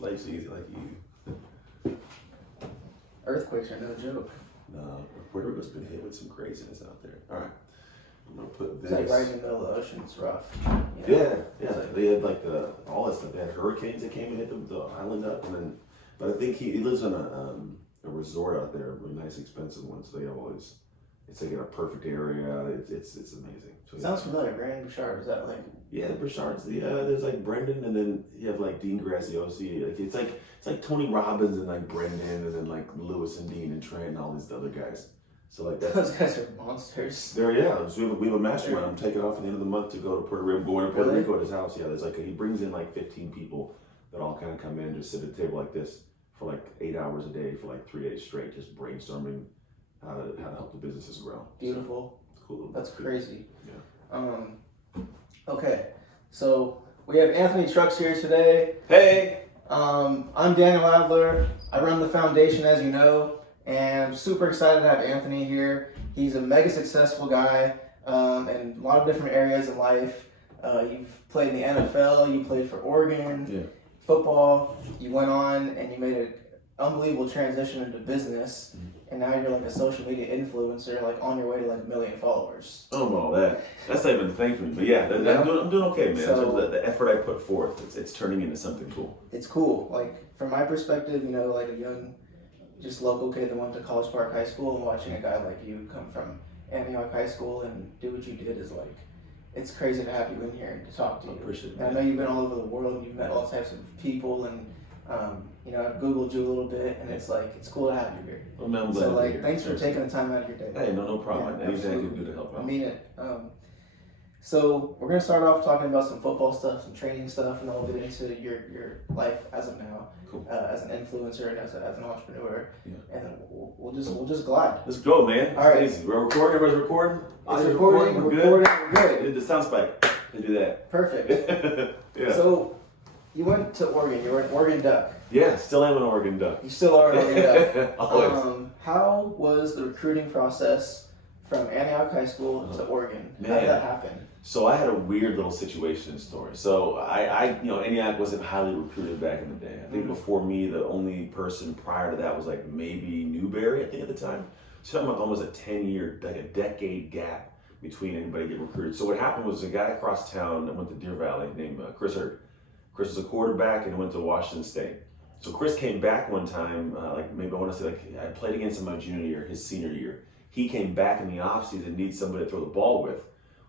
life's easy like you. Earthquakes are no joke. No, Puerto Rico's been hit with some craziness out there. All right, I'm gonna put this. It's like right in the middle of the ocean. It's rough. Yeah. They had like all that stuff. They had hurricanes that came and hit the island up, and then. But I think he lives on a resort out there, a really nice, expensive one. So they always, it's like in a perfect area. It's amazing. So, Sounds familiar. Brandon Bouchard. Is that like? Yeah, Bouchard's there's like Brendan, and then you have like Dean Graziosi. Like it's like Tony Robbins and like Brendan, and then like Lewis and Dean and Trent and all these other guys. So like Those guys are monsters. So we have a mastermind. I'm taking off at the end of the month to go to Puerto Rico. I'm going to Puerto Rico at his house. Yeah, there's he brings in like 15 people that all kind of come in and just sit at a table like this for like 8 hours a day for like 3 days straight, just brainstorming how to help the businesses grow. Beautiful. So, cool. That's crazy. Yeah. Okay, so we have Anthony Trucks here today. Hey. I'm Daniel Adler. I run the foundation, as you know, and I'm super excited to have Anthony here. He's a mega successful guy in a lot of different areas in life. You've played in the NFL. You played for Oregon. Yeah. Football, you went on and you made an unbelievable transition into business, and now you're like a social media influencer, like on your way to like 1 million followers. Oh, well, that's not even thanking me, but yeah, I'm doing okay, man. So, the effort I put forth, it's turning into something cool. It's cool. Like from my perspective, like a young, just local kid that went to College Park High School, and watching a guy like you come from Antioch High School and do what you did is like. It's crazy to have you in here and to talk to you. I appreciate it. And I know you've been all over the world and you've met all types of people, and I've Googled you a little bit, and it's cool to have you here. Well, man, I'm so glad thanks for taking the time out of your day. Hey, no problem. Yeah, anything I can do to help out. I mean it. So we're gonna start off talking about some football stuff, some training stuff, and then we'll get into your life as of now, cool. As an influencer and as an entrepreneur. Yeah. And then we'll just glide. Let's go, man. All right. Easy. We're recording. Everybody's recording. It's recording. We're good. Did the sound spike. They do that. Perfect. Yeah. So you went to Oregon. You were an Oregon Duck. Yeah, still am an Oregon Duck. You still are an Oregon Duck. Always. How was the recruiting process from Antioch High School to Oregon? Man. How did that happen? So I had a weird little situation story. So I Antioch wasn't highly recruited back in the day. I think before me, the only person prior to that was like maybe Newberry, I think at the time. So I'm talking about almost a 10-year, like a decade gap between anybody getting recruited. So what happened was a guy across town that went to Deer Valley named Chris Hurd. Chris was a quarterback and went to Washington State. So Chris came back one time, maybe I want to say I played against him my junior year, his senior year. He came back in the offseason and needs somebody to throw the ball with.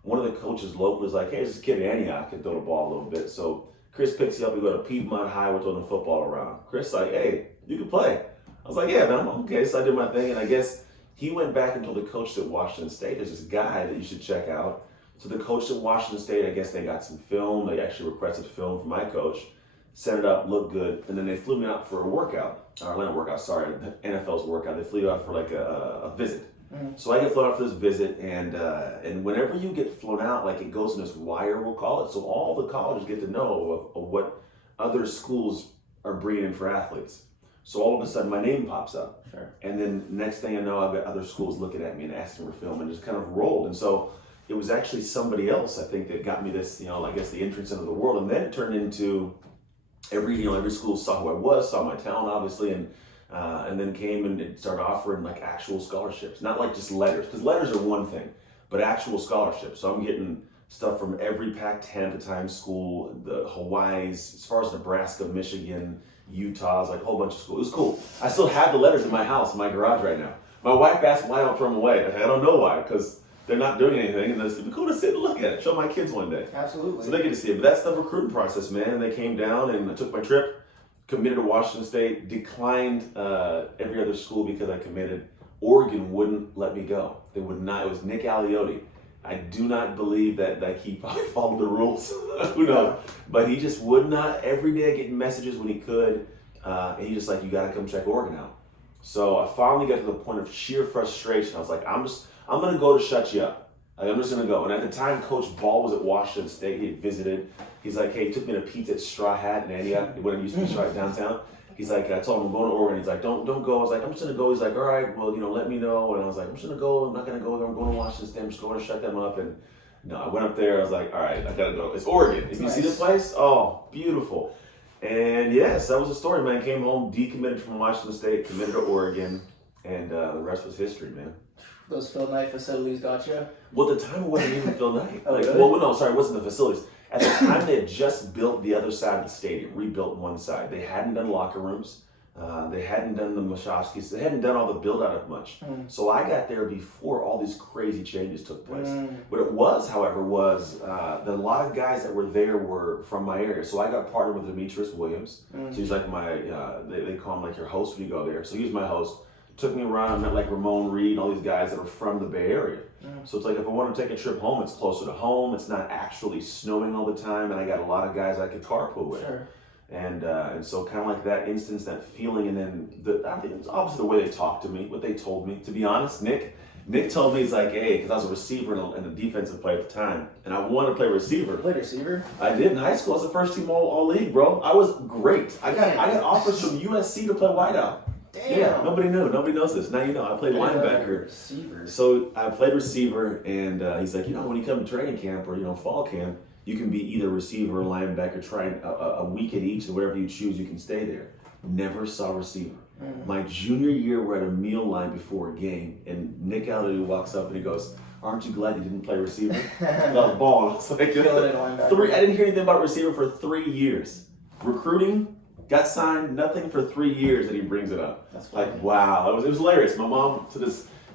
One of the coaches local was like, hey, this kid in Antioch can throw the ball a little bit. So Chris picks you up, we go to Piedmont High, we're throwing the football around. Chris like, hey, you can play. I was like, yeah, man, I'm okay. So I did my thing, and I guess he went back and told the coach at Washington State, there's this guy that you should check out. So the coach at Washington State, I guess they got some film. They actually requested film from my coach, set it up, looked good, and then they flew me out for a workout. Or not a workout, sorry, NFL's workout. They flew out for like a visit. Mm-hmm. So I get flown out for this visit, and whenever you get flown out, like it goes in this wire, we'll call it. So all the colleges get to know of what other schools are bringing in for athletes. So all of a sudden, my name pops up. Sure. And then next thing I know, I've got other schools looking at me and asking for film, and just kind of rolled. And so it was actually somebody else, I think, that got me this, I guess the entrance into the world. And then it turned into every school saw who I was, saw my talent, obviously, and then came and started offering like actual scholarships, not like just letters, because letters are one thing, but actual scholarships. So I'm getting stuff from every Pac-10 at the time school, the Hawaii's, as far as Nebraska, Michigan, Utah's, like a whole bunch of schools. It was cool. I still have the letters in my house, in my garage right now. My wife asked why I don't throw them away. I don't know why, because they're not doing anything, and it'd be cool to sit and look at it, show my kids one day. Absolutely. So they get to see it. But that's the recruiting process, man. And they came down, and I took my trip, committed to Washington State, declined every other school because I committed. Oregon wouldn't let me go. They would not. It was Nick Aliotti. I do not believe that he probably followed the rules. Who knows? But he just would not. Every day getting messages when he could. And he just like, you got to come check Oregon out. So I finally got to the point of sheer frustration. I was like, I'm going to go to shut you up. Like, I'm just going to go. And at the time, Coach Ball was at Washington State. He had visited. He's like, hey, he took me to pizza at Straw Hat in Antioch, when it used to be Straw Hat downtown. He's like, I told him I'm going to Oregon. He's like, don't go. I was like, I'm just going to go. He's like, all right, well, let me know. And I was like, I'm just going to go. I'm not going to go there. I'm going to Washington State. I'm just going to shut them up. And no, I went up there. I was like, all right, I got to go. It's Oregon. If you see this place, oh, beautiful. And yes, that was the story, man. Came home, decommitted from Washington State, committed to Oregon, and the rest was history, man. Those Phil Knight facilities got you? Well, at the time it wasn't even Phil Knight. Oh, Like, really? well, no, sorry, it wasn't the facilities. At the time, they had just built the other side of the stadium, rebuilt one side. They hadn't done locker rooms. They hadn't done the Mashofskis. They hadn't done all the build out of much. So I got there before all these crazy changes took place. What it was, however, was that a lot of guys that were there were from my area. So I got partnered with Demetrius Williams. So he's like my, they call him like your host when you go there. So he was my host. Took me around, met like Ramon Reed, all these guys that are from the Bay Area. So it's like if I want to take a trip home, it's closer to home. It's not actually snowing all the time, and I got a lot of guys I could carpool with. Sure. And so kind of like that instance, that feeling, and then I think it's obviously the way they talked to me, what they told me. To be honest, Nick told me, he's like, hey, because I was a receiver and a defensive player at the time, and I wanted to play receiver. You played receiver? I did in high school. I was the first team all league, bro. I was great. I got offers from USC to play wideout. Damn. Yeah, nobody knew. Nobody knows this. Now you know. I played linebacker. Receiver. So I played receiver, and he's like, when you come to training camp or fall camp, you can be either receiver or linebacker. Try a week at each, and whatever you choose, you can stay there. Never saw receiver. My junior year, we're at a meal line before a game, and Nick Allen walks up and he goes, "Aren't you glad you didn't play receiver?" I was balling. I was like, I didn't hear anything about receiver for 3 years. Recruiting. Got signed, nothing for 3 years, and he brings it up. That's funny. Like, wow, it was hilarious. My mom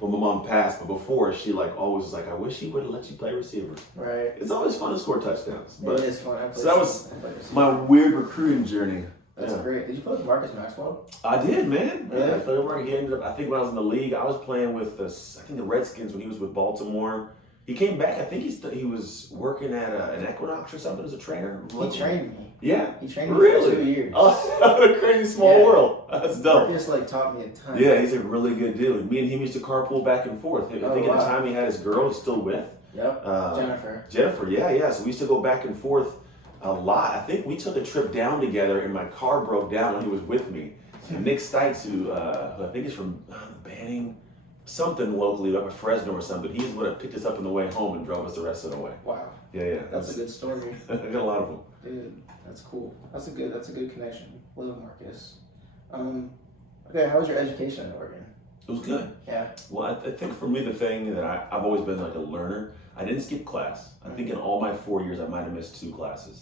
my mom passed, but before she always was like, I wish he would have let you play receiver. Right. It's always fun to score touchdowns. But it is fun. So that was my weird recruiting journey. That's great. Did you play with Marcus Maxwell? I did, man. Really? Yeah, I played with Marcus. He ended up, I think when I was in the league, I was playing with the Redskins when he was with Baltimore. He came back. I think he was working at an Equinox or something as a trainer. He trained me. Yeah. He trained me Really? for 2 years. Oh, what a crazy small world. That's dope. Marcus taught me a ton. Yeah, he's a really good dude. Me and him used to carpool back and forth. I think at the time he had his girl he's still with. Yep. Jennifer. Jennifer, yeah. So we used to go back and forth a lot. I think we took a trip down together and my car broke down when he was with me. And Nick Stites, who I think is from Banning, something locally up at Fresno or something, he's what picked us up on the way home and drove us the rest of the way. Wow. Yeah. That's a good story. I got a lot of them. Dude, that's cool. That's a good connection. Love Marcus. Okay, how was your education in Oregon? It was good. Yeah. Well, I think for me, the thing that I've always been like a learner, I didn't skip class. I think in all my 4 years, I might have missed 2 classes.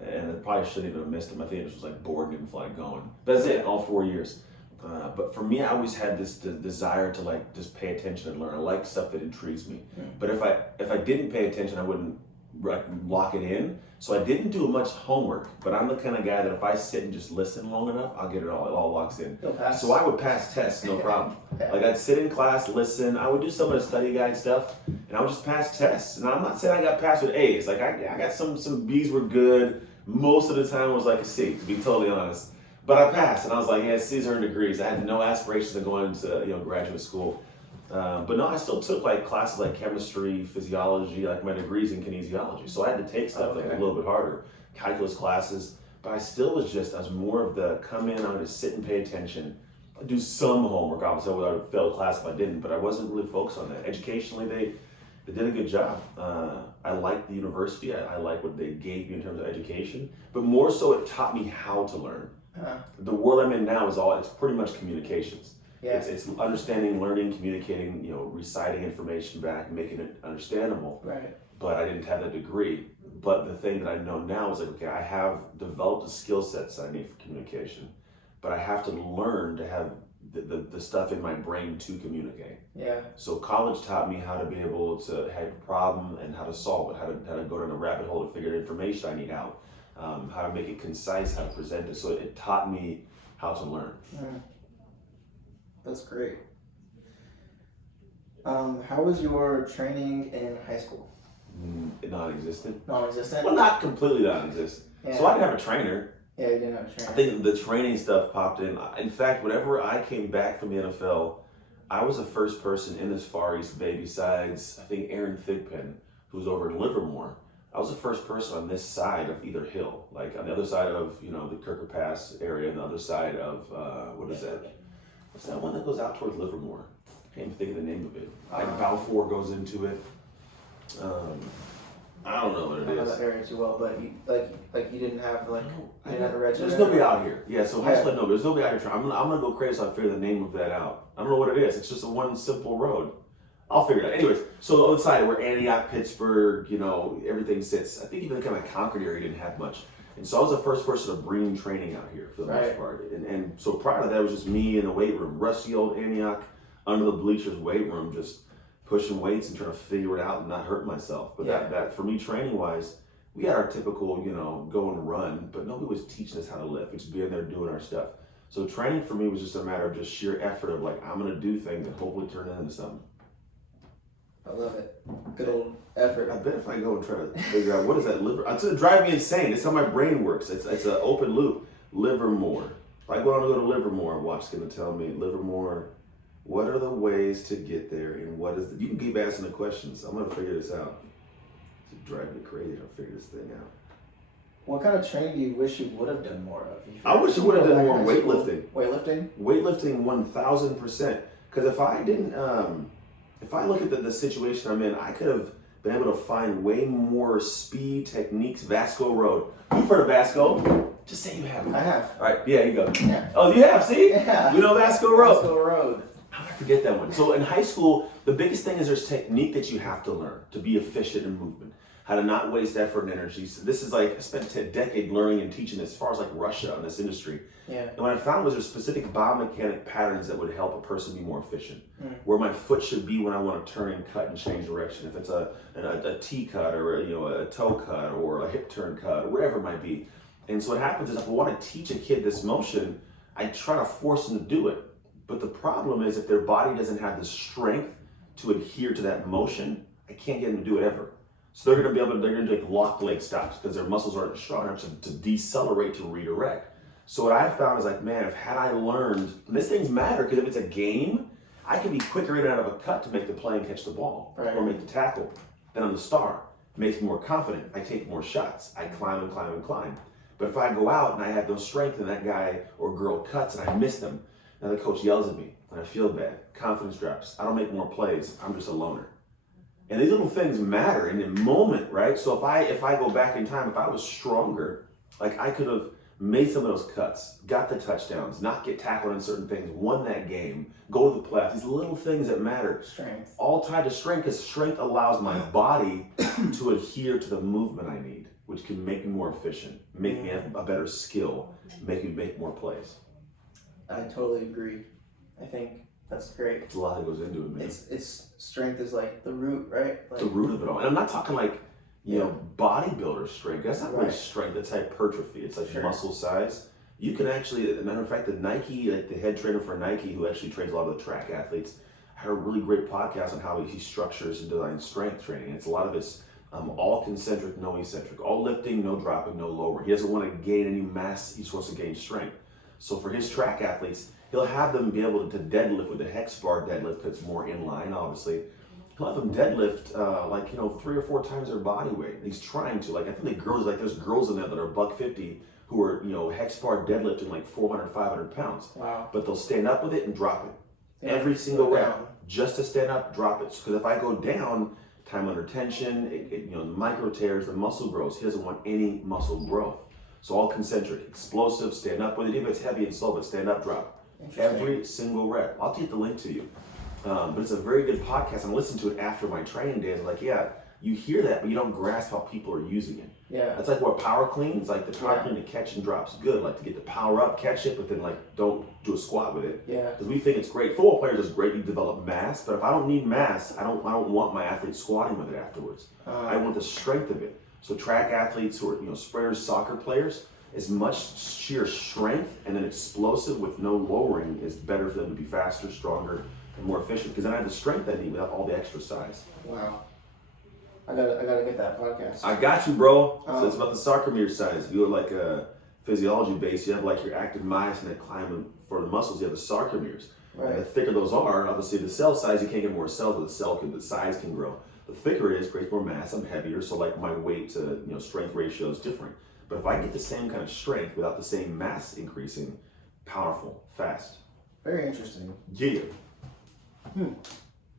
And I probably shouldn't even have missed them. I think it just was like bored and didn't feel like going. But that's it, all 4 years. But for me, I always had this desire to just pay attention and learn. I like stuff that intrigues me. But if I didn't pay attention, I wouldn't lock it in. So I didn't do much homework. But I'm the kind of guy that if I sit and just listen long enough, I'll get it all. It all locks in. You'll pass. So I would pass tests, no problem. Yeah. Like I'd sit in class, listen. I would do some of the study guide stuff, and I would just pass tests. And I'm not saying I got passed with A's. Like I got some B's were good. Most of the time it was like a C, to be totally honest. But I passed, and I was like, yeah, C's earned degrees. I had no aspirations of going to graduate school. But no, I still took like classes like chemistry, physiology, like my degrees in kinesiology. So I had to take stuff like a little bit harder, calculus classes. But I still was more of the come in, I'm going to sit and pay attention. I do some homework, obviously I would fail class if I didn't, but I wasn't really focused on that. Educationally, they did a good job. I liked the university. I like what they gave me in terms of education, but more so it taught me how to learn. The world I'm in now it's pretty much communications. Yeah. It's understanding, learning, communicating, reciting information back, making it understandable. Right. But I didn't have that degree. But the thing that I know now is like, okay, I have developed the skill sets that I need for communication, but I have to learn to have the stuff in my brain to communicate. Yeah. So college taught me how to be able to have a problem and how to solve it, how to go down a rabbit hole to figure the information I need out, how to make it concise, how to present it. So it taught me how to learn. That's great. How was your training in high school? Non-existent. Non-existent? Well, not completely non-existent. Yeah. So I didn't have a trainer. Yeah, you didn't have a trainer. I think the training stuff popped in. In fact, whenever I came back from the NFL, I was the first person in this Far East Bay besides, I think, Aaron Thigpen, who's over in Livermore. I was the first person on this side of either hill, like on the other side of, the Kirker Pass area and the other side of, what is that? What's that one that goes out towards Livermore? I can't even think of the name of it. Like Balfour goes into it. I don't know what I it don't know is. that area too well, but you didn't have you didn't have a register. There's nobody out here. Yeah, so high school, no, there's nobody out here. I'm gonna go crazy so I figure the name of that out. I don't know what it is. It's just a one simple road. I'll figure it out. Anyways, so the other side where Antioch, Pittsburgh, everything sits. I think even kind of Concord area didn't have much. And so I was the first person to bring training out here for the most part. And so prior to that, it was just me in the weight room, rusty old Antioch, under the bleachers weight room, just pushing weights and trying to figure it out and not hurt myself. But that for me, training wise, we had our typical, go and run, but nobody was teaching us how to lift. We just being there doing our stuff. So training for me was just a matter of just sheer effort of like, I'm gonna do things and hopefully turn it into something. I love it. Good old effort. I bet if I go and try to figure out what is that liver, it's gonna drive me insane. It's how my brain works. It's an open loop. Livermore. If I go on to go to Livermore, watch, it's gonna tell me Livermore. What are the ways to get there, and what is you can keep asking the questions. I'm gonna figure this out. It's driving me crazy to figure this thing out. What kind of training do you wish you would have done more of? I wish you would have done more weightlifting. Weightlifting? Weightlifting 1,000%. Because if I didn't, if I look at the situation I'm in, I could have been able to find way more speed techniques. Vasco Road. You've heard of Vasco? Just say you have. I have. All right, yeah, you go. Yeah. Oh, you have, see? Yeah. You know Vasco Road. Vasco Road. How did I forget that one? So in high school, the biggest thing is there's technique that you have to learn to be efficient in movement. How to not waste effort and energy. So this is like, I spent a decade learning and teaching as far as like Russia in this industry. Yeah. And what I found was there's specific biomechanic patterns that would help a person be more efficient. Where my foot should be when I want to turn and cut and change direction. If it's a T cut or a toe cut or a hip turn cut or whatever it might be. And so what happens is if I want to teach a kid this motion, I try to force them to do it. But the problem is if their body doesn't have the strength to adhere to that motion, I can't get them to do it ever. So they're going to do like lock leg stops because their muscles aren't strong enough to decelerate to redirect. So what I found is like, man, had I learned, and these things matter because if it's a game, I can be quicker in and out of a cut to make the play and catch the ball or make the tackle. Then I'm the star. It makes me more confident. I take more shots. I climb and climb and climb. But if I go out and I have no strength and that guy or girl cuts and I miss them, now the coach yells at me and I feel bad. Confidence drops. I don't make more plays. I'm just a loner. And these little things matter in the moment, right? So if I go back in time, if I was stronger, like I could have made some of those cuts, got the touchdowns, not get tackled on certain things, won that game, go to the playoffs. These little things that matter. Strength. All tied to strength because strength allows my body to adhere to the movement I need, which can make me more efficient, make me have a better skill, make me make more plays. I totally agree. I think that's great. It's a lot that goes into it, man. It's strength is like the root, right? Like, the root of it all. And I'm not talking like, bodybuilder strength. That's not really strength. That's hypertrophy. It's like muscle size. You can actually, as a matter of fact, the Nike, like the head trainer for Nike, who actually trains a lot of the track athletes, had a really great podcast on how he structures and designs strength training. It's a lot of it's all concentric, no eccentric. All lifting, no dropping, no lowering. He doesn't want to gain any mass. He just wants to gain strength. So for his track athletes, he'll have them be able to deadlift with a hex bar deadlift because it's more in line, obviously. He'll have them deadlift 3 or 4 times their body weight. He's trying to. Like I think the girls, like there's girls in there that are $150 who are hex bar deadlifting like 400, 500 pounds. Wow. But they'll stand up with it and drop it every single rep, just to stand up, drop it. Because if I go down, time under tension, the micro tears, the muscle grows. He doesn't want any muscle growth. So all concentric, explosive, stand up with it. Even if it's heavy and slow, but stand up, drop. Every single rep. I'll get the link to you. But it's a very good podcast. I'm listening to it after my training days. Like, you hear that, but you don't grasp how people are using it. Yeah. That's like what power cleans, like the power clean to catch and drop's good. Like to get the power up, catch it, but then like don't do a squat with it. Yeah. Because we think it's great. Football players is great. You develop mass, but if I don't need mass, I don't want my athletes squatting with it afterwards. I want the strength of it. So track athletes who are sprinters, soccer players, as much sheer strength and then explosive with no lowering is better for them to be faster, stronger, and more efficient. Because then I have the strength I need without all the extra size. Wow. I gotta get that podcast. I got you, bro. So it's about the sarcomere size. If you're like a physiology base, you have like your active myosin that climb for the muscles. You have the sarcomeres. Right. And the thicker those are, obviously the cell size, you can't get more cells, but the size can grow. The thicker it is, creates more mass. I'm heavier, so like my weight to strength ratio is different. But if I get the same kind of strength without the same mass increasing, powerful, fast. Very interesting. Yeah.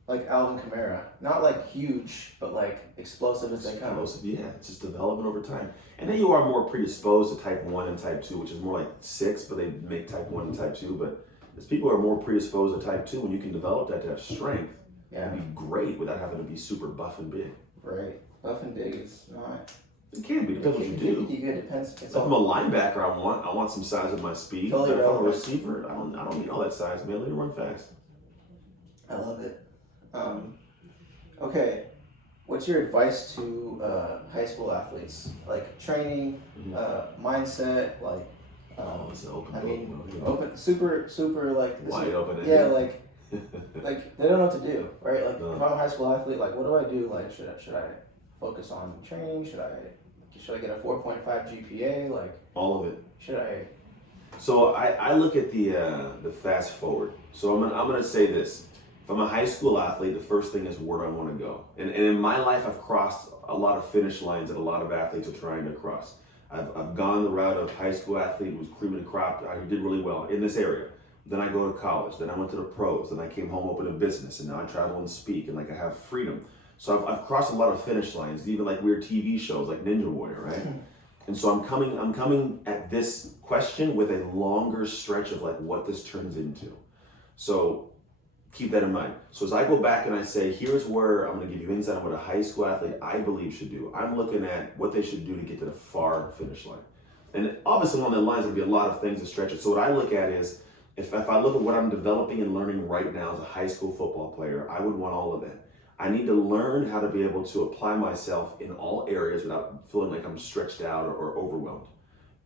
like Alvin Kamara. Not like huge, but like explosive as they come. Explosive, yeah. It's just development over time. And then you are more predisposed to type 1 and type 2, which is more like 6, but they make type 1 and type 2. But as people are more predisposed to type 2, and you can develop that to have strength, Yeah. it'd be great without having to be super buff and big. Right. Buff and big is not. It can be, depends what you do. It depends. It's So if I'm a linebacker, I want some size of my speed. Totally But if I'm a relevant. receiver, I don't need all that size, man. Let me run fast. I love it. Okay, what's your advice to high school athletes? Like training, mindset, like. It's an open I book. mean, open, super like. This Wide is, open. Yeah, like they don't know what to do, right? Like No. if I'm a high school athlete, like what do I do? Like should I focus on training? Should I get a 4.5 GPA? Like all of it. should I? So I look at the fast forward. So I'm gonna say this. If I'm a high school athlete, the first thing is where do I want to go? And in my life, I've crossed a lot of finish lines that a lot of athletes are trying to cross. I've gone the route of high school athlete who was cream of the crop, who did really well in this area. Then I go to college. Then I went to the pros. Then I came home, opened a business, and now I travel and speak, and like I have freedom. So I've crossed a lot of finish lines, even like weird TV shows like Ninja Warrior, right? And so I'm coming at this question with a longer stretch of like what this turns into. So keep that in mind. So as I go back and I say, here's where I'm going to give you insight on what a high school athlete I believe should do. I'm looking at what they should do to get to the far finish line. And obviously along that lines, there'll be a lot of things to stretch it. So what I look at is, if I look at what I'm developing and learning right now as a high school football player, I would want all of that. I need to learn how to be able to apply myself in all areas without feeling like I'm stretched out or overwhelmed.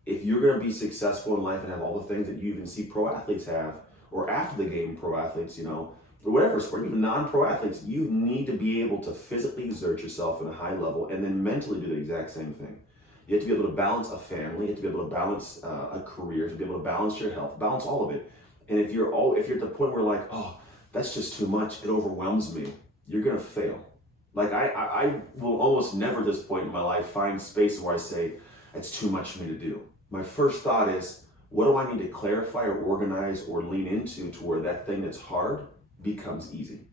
If you're going to be successful in life and have all the things that you even see pro athletes have, or after the game pro athletes, or whatever sport, even non-pro athletes, you need to be able to physically exert yourself at a high level and then mentally do the exact same thing. You have to be able to balance a family, you have to be able to balance a career, to be able to balance your health, balance all of it. And if you're at the point where like, oh, that's just too much, it overwhelms me, you're gonna fail. Like I will almost never at this point in my life find space where I say, it's too much for me to do. My first thought is, what do I need to clarify or organize or lean into to where that thing that's hard becomes easy?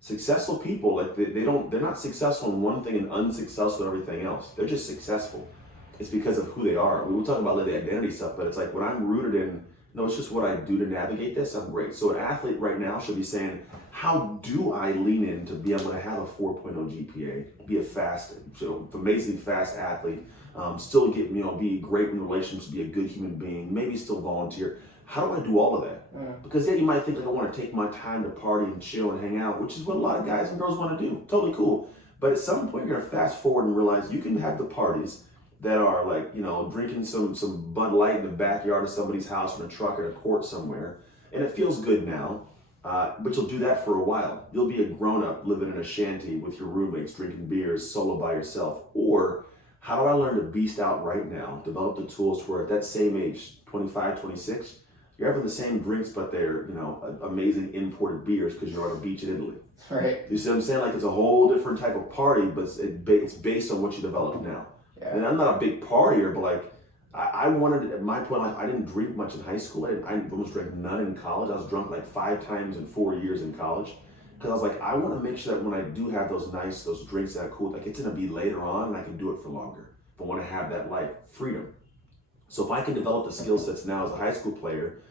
Successful people, like they're not successful in one thing and unsuccessful in everything else. They're just successful. It's because of who they are. We will talk about the identity stuff, but it's like when I'm rooted in, no, it's just what I do to navigate this, I'm great. So an athlete right now should be saying, how do I lean in to be able to have a 4.0 GPA, be a fast, amazingly fast athlete, still get, be great in relationships, be a good human being, maybe still volunteer. How do I do all of that? Because then you might think like I want to take my time to party and chill and hang out, which is what a lot of guys and girls want to do. Totally cool. But at some point you're gonna fast forward and realize you can have the parties that are like, drinking some Bud Light in the backyard of somebody's house in a truck or a court somewhere, and it feels good now, but you'll do that for a while. You'll be a grown-up living in a shanty with your roommates, drinking beers, solo by yourself. Or how do I learn to beast out right now, develop the tools to where at that same age, 25, 26, you're having the same drinks, but they're, amazing imported beers because you're on a beach in Italy. Right. You see what I'm saying? Like it's a whole different type of party, but it's based on what you develop now. Yeah. And I'm not a big partier, but like I wanted, at my point, like I didn't drink much in high school. I almost drank none in college. I was drunk like 5 times in 4 years in college. Because I was like, I want to make sure that when I do have those drinks that are cool, like it's going to be later on and I can do it for longer. But I want to have that life freedom. So if I can develop the skill sets now as a high school player,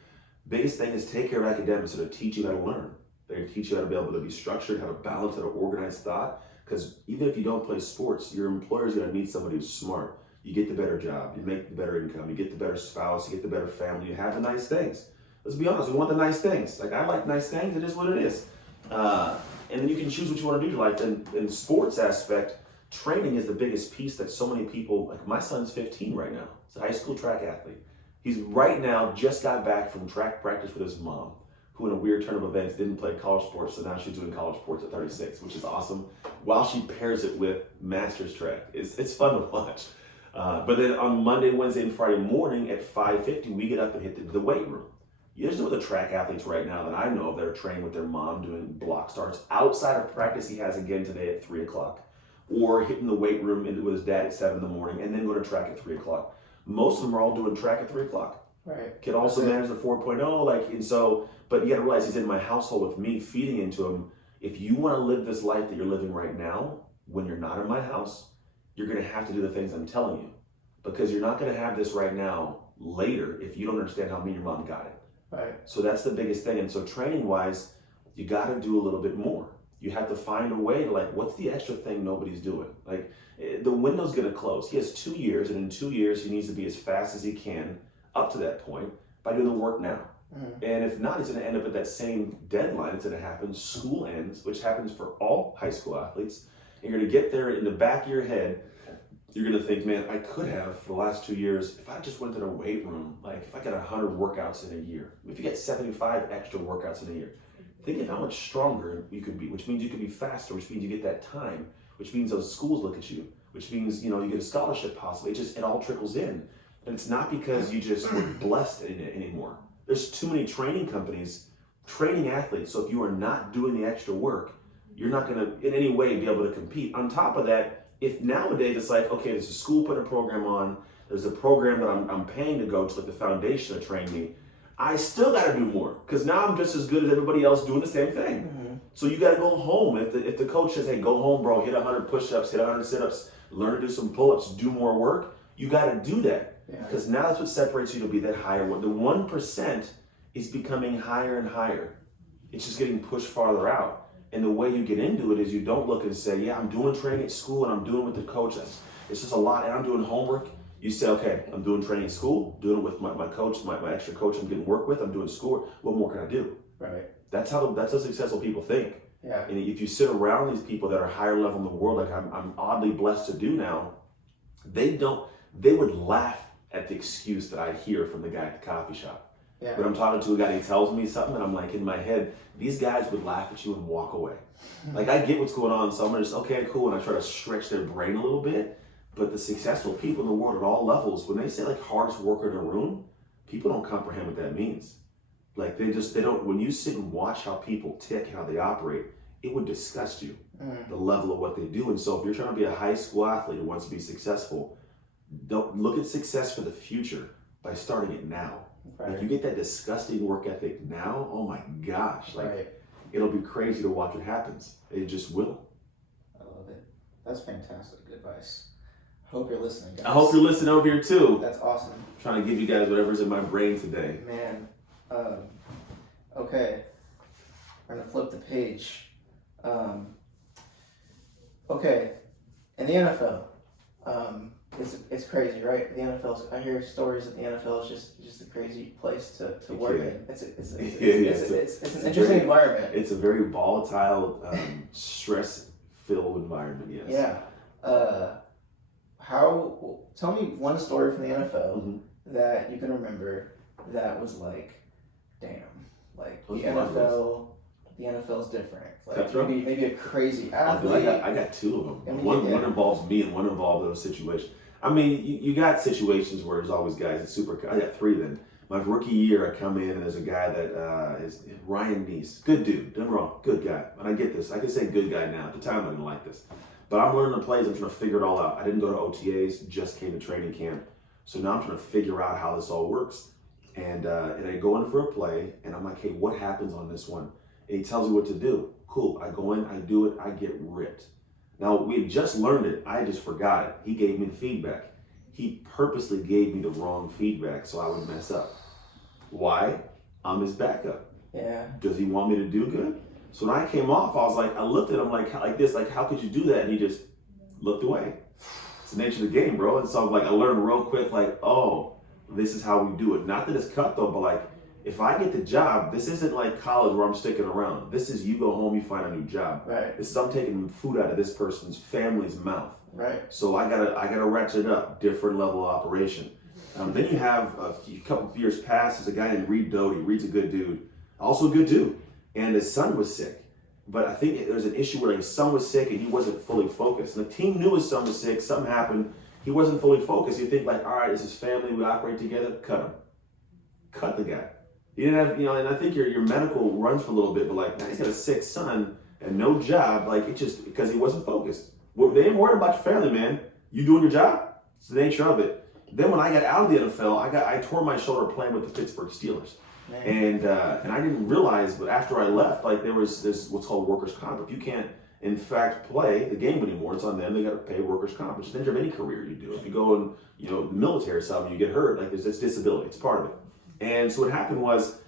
biggest thing is take care of academics so to teach you how to learn. They're going to teach you how to be able to be structured, how to balance, how to organize thought. Because even if you don't play sports, your employer is going to need somebody who's smart. You get the better job, you make the better income, you get the better spouse, you get the better family, you have the nice things. Let's be honest, we want the nice things. Like I like nice things, it is what it is. And then you can choose what you want to do to life. And in sports aspect, training is the biggest piece that so many people, like my son's 15 right now. He's a high school track athlete. He's right now just got back from track practice with his mom, who in a weird turn of events didn't play college sports, so now she's doing college sports at 36, which is awesome, while she pairs it with master's track. It's fun to watch. But then on Monday, Wednesday, and Friday morning at 5:50, we get up and hit the weight room. There's no other track athletes right now that I know of that are training with their mom doing block starts outside of practice he has again today at 3 o'clock, or hitting the weight room with his dad at 7 in the morning and then go to track at 3 o'clock. Most of them are all doing track at 3 o'clock. Right. Can also manage the 4.0, but you gotta realize he's in my household with me feeding into him. if you want to live this life that you're living right now, when you're not in my house, you're going to have to do the things I'm telling you, because you're not going to have this right now later if you don't understand how me and your mom got it. Right. So that's the biggest thing. And so training wise, you got to do a little bit more. You have to find a way to, like, what's the extra thing nobody's doing? Like, the window's going to close. He has 2 years, and in 2 years, he needs to be as fast as he can up to that point by doing the work now. And if not, he's going to end up at that same deadline. It's going to happen. School ends, which happens for all high school athletes. And you're going to get there in the back of your head. You're going to think, man, I could have for the last 2 years, if I just went to the weight room, like if I got 100 workouts in a year, if you get 75 extra workouts in a year, think of how much stronger you could be, which means you could be faster, which means you get that time, which means those schools look at you, which means, you get a scholarship possibly. It all trickles in. And it's not because you just were blessed in it anymore. There's too many training companies training athletes. So if you are not doing the extra work, you're not going to in any way be able to compete. On top of that, if nowadays it's like, okay, there's a school putting a program on, there's a program that I'm paying to go to, like the foundation to train me, I still got to do more, because now I'm just as good as everybody else doing the same thing. So you got to go home. If the coach says, hey, go home, bro, hit 100 push-ups, hit 100 sit-ups, learn to do some pull-ups, do more work, you got to do that. Because now that's what separates you to be that higher one. The 1% is becoming higher and higher. It's just getting pushed farther out. And the way you get into it is you don't look and say, yeah, I'm doing training at school and I'm doing with the coach. It's just a lot, and I'm doing homework. You say, okay, I'm doing training at school, doing it with my coach, my extra coach I'm getting work with, I'm doing school. What more can I do? Right. That's how successful people think. Yeah. And if you sit around these people that are higher level in the world, like I'm oddly blessed to do now, they would laugh at the excuse that I hear from the guy at the coffee shop. Yeah. When I'm talking to a guy and he tells me something, and I'm like, in my head, these guys would laugh at you and walk away. Like, I get what's going on, so I'm just, okay, cool, and I try to stretch their brain a little bit. But the successful people in the world at all levels, when they say like hardest worker in a room, people don't comprehend what that means. Like, they don't, when you sit and watch how people tick, how they operate, it would disgust you, the level of what they do. And so if you're trying to be a high school athlete who wants to be successful, don't look at success for the future by starting it now. Right. If you get that disgusting work ethic now, oh my gosh, it'll be crazy to watch what happens. It just will. I love it. That's fantastic advice. Hope you're listening, guys. I hope you're listening over here too. That's awesome. I'm trying to give you guys whatever's in my brain today. Man. Okay. We're gonna flip the page. Okay. In the NFL, it's crazy, right? The NFL. I hear stories that the NFL is just a crazy place to work in. It's an interesting environment. It's a very volatile, stress-filled environment. Yes. Yeah. Tell me one story from the NFL that you can remember that was like, damn, like the NFL's different. Like maybe a crazy athlete. I got two of them. One involves me and one involved those situations. I mean, you got situations where there's always guys that I got three then. My rookie year, I come in and there's a guy that is Ryan Neese. Good dude, don't get me wrong, good guy. And I get this. I can say good guy now. At the time, I didn't like this. But I'm learning the plays. I'm trying to figure it all out. I didn't go to OTAs, just came to training camp. So now I'm trying to figure out how this all works. And I go in for a play, and I'm like, hey, what happens on this one? And he tells me what to do. Cool. I go in, I do it, I get ripped. Now, we had just learned it. I just forgot it. He gave me the feedback. He purposely gave me the wrong feedback so I would mess up. Why? I'm his backup. Yeah. Does he want me to do good? So when I came off, I looked at him like this, like, how could you do that? And he just looked away. It's the nature of the game, bro. And so I learned real quick, like, oh, this is how we do it. Not that it's cutthroat, but like, if I get the job, this isn't like college where I'm sticking around. This is you go home, you find a new job. Right. This is I'm taking food out of this person's family's mouth. Right. So I gotta ratchet up, different level of operation. Then you have a couple of years past, there's a guy named Reed Doty. Reed's a good dude, also a good dude. And his son was sick. But I think there's an issue where his son was sick and he wasn't fully focused. And the team knew his son was sick, something happened, he wasn't fully focused. You think like, all right, it's his family, we operate together, cut him. Cut the guy. You didn't have, and I think your medical runs for a little bit, but like, now he's got a sick son and no job, like it just, because he wasn't focused. Well, they ain't worried about your family, man. You doing your job? It's the nature of it. Then when I got out of the NFL, I tore my shoulder playing with the Pittsburgh Steelers. Man. And I didn't realize, but after I left, like there's what's called workers' comp. If you can't, in fact, play the game anymore, it's on them. They got to pay workers' comp, which is the nature of any career you do. If you go in, the military or something, you get hurt, like there's this disability. It's part of it. And so what happened was,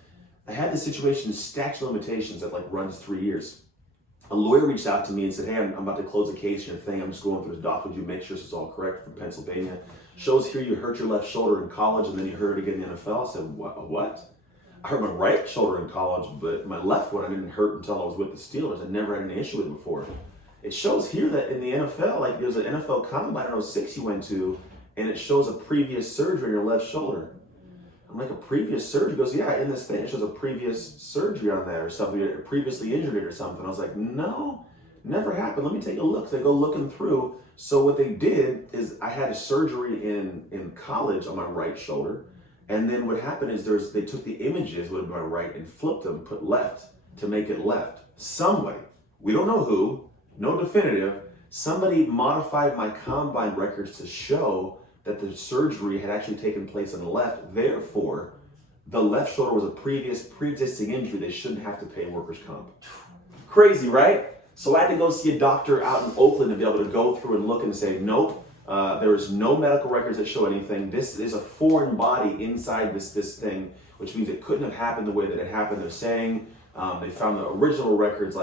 I had this situation, statute of limitations that like runs 3 years. A lawyer reached out to me and said, hey, I'm about to close a case in your thing. I'm just going through this doc with you, make sure this is all correct from Pennsylvania. Shows here you hurt your left shoulder in college and then you hurt it again in the NFL. I said, what? I hurt my right shoulder in college, but my left one I didn't hurt until I was with the Steelers. I never had an issue with it before. It shows here that in the NFL, like there's an NFL combine in 06 you went to, and it shows a previous surgery on your left shoulder. I'm like, a previous surgery? He goes, yeah, in this thing it shows a previous surgery on that or something, or previously injured it or something. I was like, no, never happened. Let me take a look. So I go looking through. So what they did is I had a surgery in college on my right shoulder. And then what happened is they took the images with my right and flipped them, put left to make it left. Somebody, we don't know who, no definitive, somebody modified my combine records to show that the surgery had actually taken place on the left. Therefore, the left shoulder was a previous pre-existing injury. They shouldn't have to pay workers' comp. Crazy, right? So I had to go see a doctor out in Oakland to be able to go through and look and say, nope, there is no medical records that show anything. This is a foreign body inside this thing, which means it couldn't have happened the way that it happened. They're saying they found the original records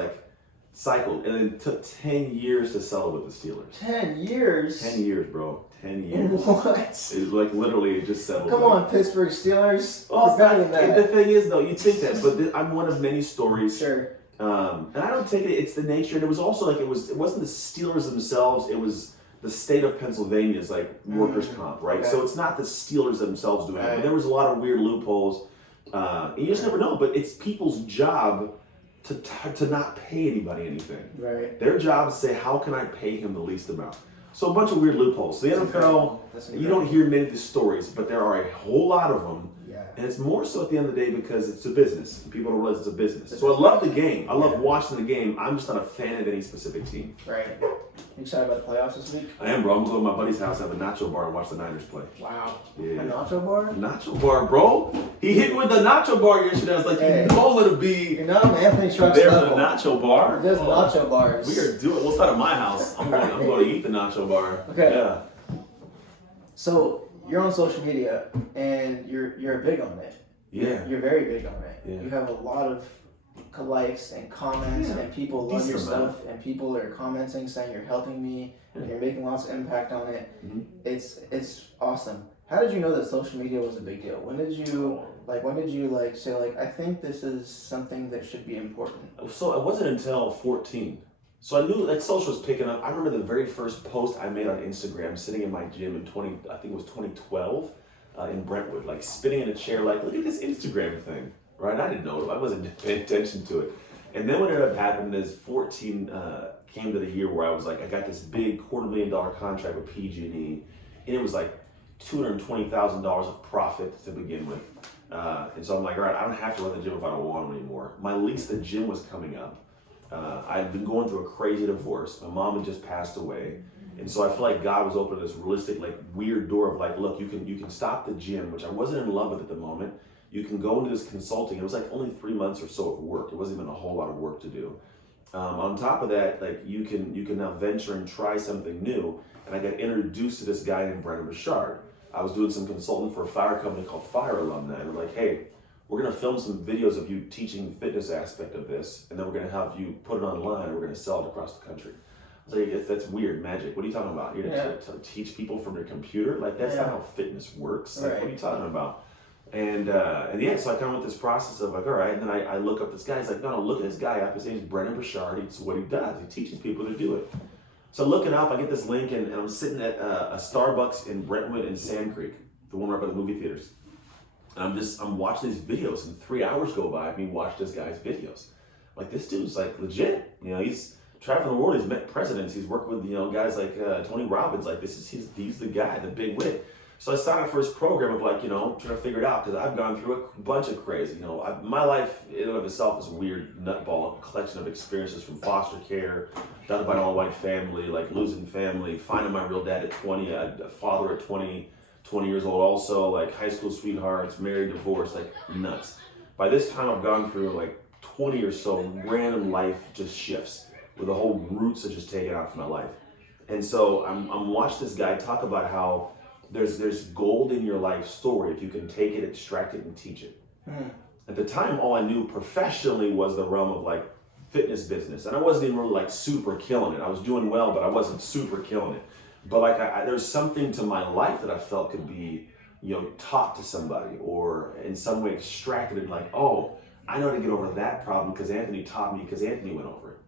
cycled, and it took 10 years to settle with the Steelers. 10 years? 10 years, bro. 10 years. What? It was literally just settled. Come on, Pittsburgh Steelers. Well, better than that. The thing is, though, you think that, but I'm one of many stories. Sure. And I don't take it. It's the nature, and it was also it wasn't the Steelers themselves. It was the state of Pennsylvania's workers' comp, right? Okay. So it's not the Steelers themselves doing it. Right. But there was a lot of weird loopholes. You just never know. But it's people's job to not pay anybody anything. Right. Their job is to say, how can I pay him the least amount? So a bunch of weird loopholes. The NFL, you don't hear many of the stories, but there are a whole lot of them. Yeah. And it's more so at the end of the day because it's a business. People don't realize it's a business. So I love the game. I love watching the game. I'm just not a fan of any specific team. Right. You excited about the playoffs this week? I am, bro. I'm going to go to my buddy's house, have a nacho bar, and watch the Niners play. Wow. Yeah. A nacho bar? Nacho bar, bro. He hit me with the nacho bar yesterday. I was like, Hey. you know it'll be You know, Anthony Trucks there's level. a nacho bar. There's Oh. nacho bars. We are doing. We'll start at my house. I'm going to eat the nacho bar. Okay. Yeah. So you're on social media and you're big on it. Yeah. You're very big on it. Yeah. You have a lot of likes and comments Yeah. and people love your Decent amount. stuff and people are commenting saying you're helping me and Yeah. you're making lots of impact on it. Mhm. It's awesome. How did you know that social media was a big deal? When did you say I think this is something that should be important? So it wasn't until 14. So I knew social was picking up. I remember the very first post I made on Instagram, sitting in my gym in 2012, in Brentwood, spinning in a chair, look at this Instagram thing, right? I didn't know it. I wasn't paying attention to it. And then what ended up happening is 14 came to the year where I was I got this big $250,000 contract with PG&E, and it was $220,000 of profit to begin with. And so I'm all right, I don't have to run the gym if I don't want to anymore. My lease at the gym was coming up. I'd been going through a crazy divorce. My mom had just passed away. And so I feel like God was opening this realistic, weird door of look, you can stop the gym, which I wasn't in love with at the moment. You can go into this consulting. It was only 3 months or so of work. It wasn't even a whole lot of work to do. On top of that, you can now venture and try something new. And I got introduced to this guy named Brendan Bouchard. I was doing some consulting for a fire company called Fire Alumni. And they're hey, we're going to film some videos of you teaching the fitness aspect of this, and then we're going to have you put it online, and we're going to sell it across the country. I was that's weird magic. What are you talking about? You're going to teach people from your computer? That's not how fitness works. Right. What are you talking about? And so I kind of went this process of all right, and then I look up this guy. He's no, look at this guy up. His name's Brendan Bouchard. It's what he does. He teaches people to do it. So looking up, I get this link, and I'm sitting at a Starbucks in Brentwood and Sand Creek, the one right by the movie theaters. And I'm watching these videos, and 3 hours go by of me watching this guy's videos. This dude's legit. He's traveling the world. He's met presidents. He's worked with guys like Tony Robbins. He's the guy, the big wig. So I signed up for his program of trying to figure it out because I've gone through a bunch of crazy. My life in and of itself is a weird nutball collection of experiences from foster care, adopted by an all-white family, losing family, finding my real dad at 20, a father at 20 years old also, high school sweethearts, married, divorced, nuts. by this time I've gone through like 20 or so random life just shifts where the whole roots are just taken out from my life. And so I'm watching this guy talk about how there's gold in your life story if you can take it, extract it, and teach it. At the time, all I knew professionally was the realm of like fitness business, and I wasn't even really like super killing it. I was doing well, but I wasn't super killing it. But like there's something to my life that I felt could be, taught to somebody or in some way extracted and like, oh, I know how to get over that problem because Anthony taught me because Anthony went over it.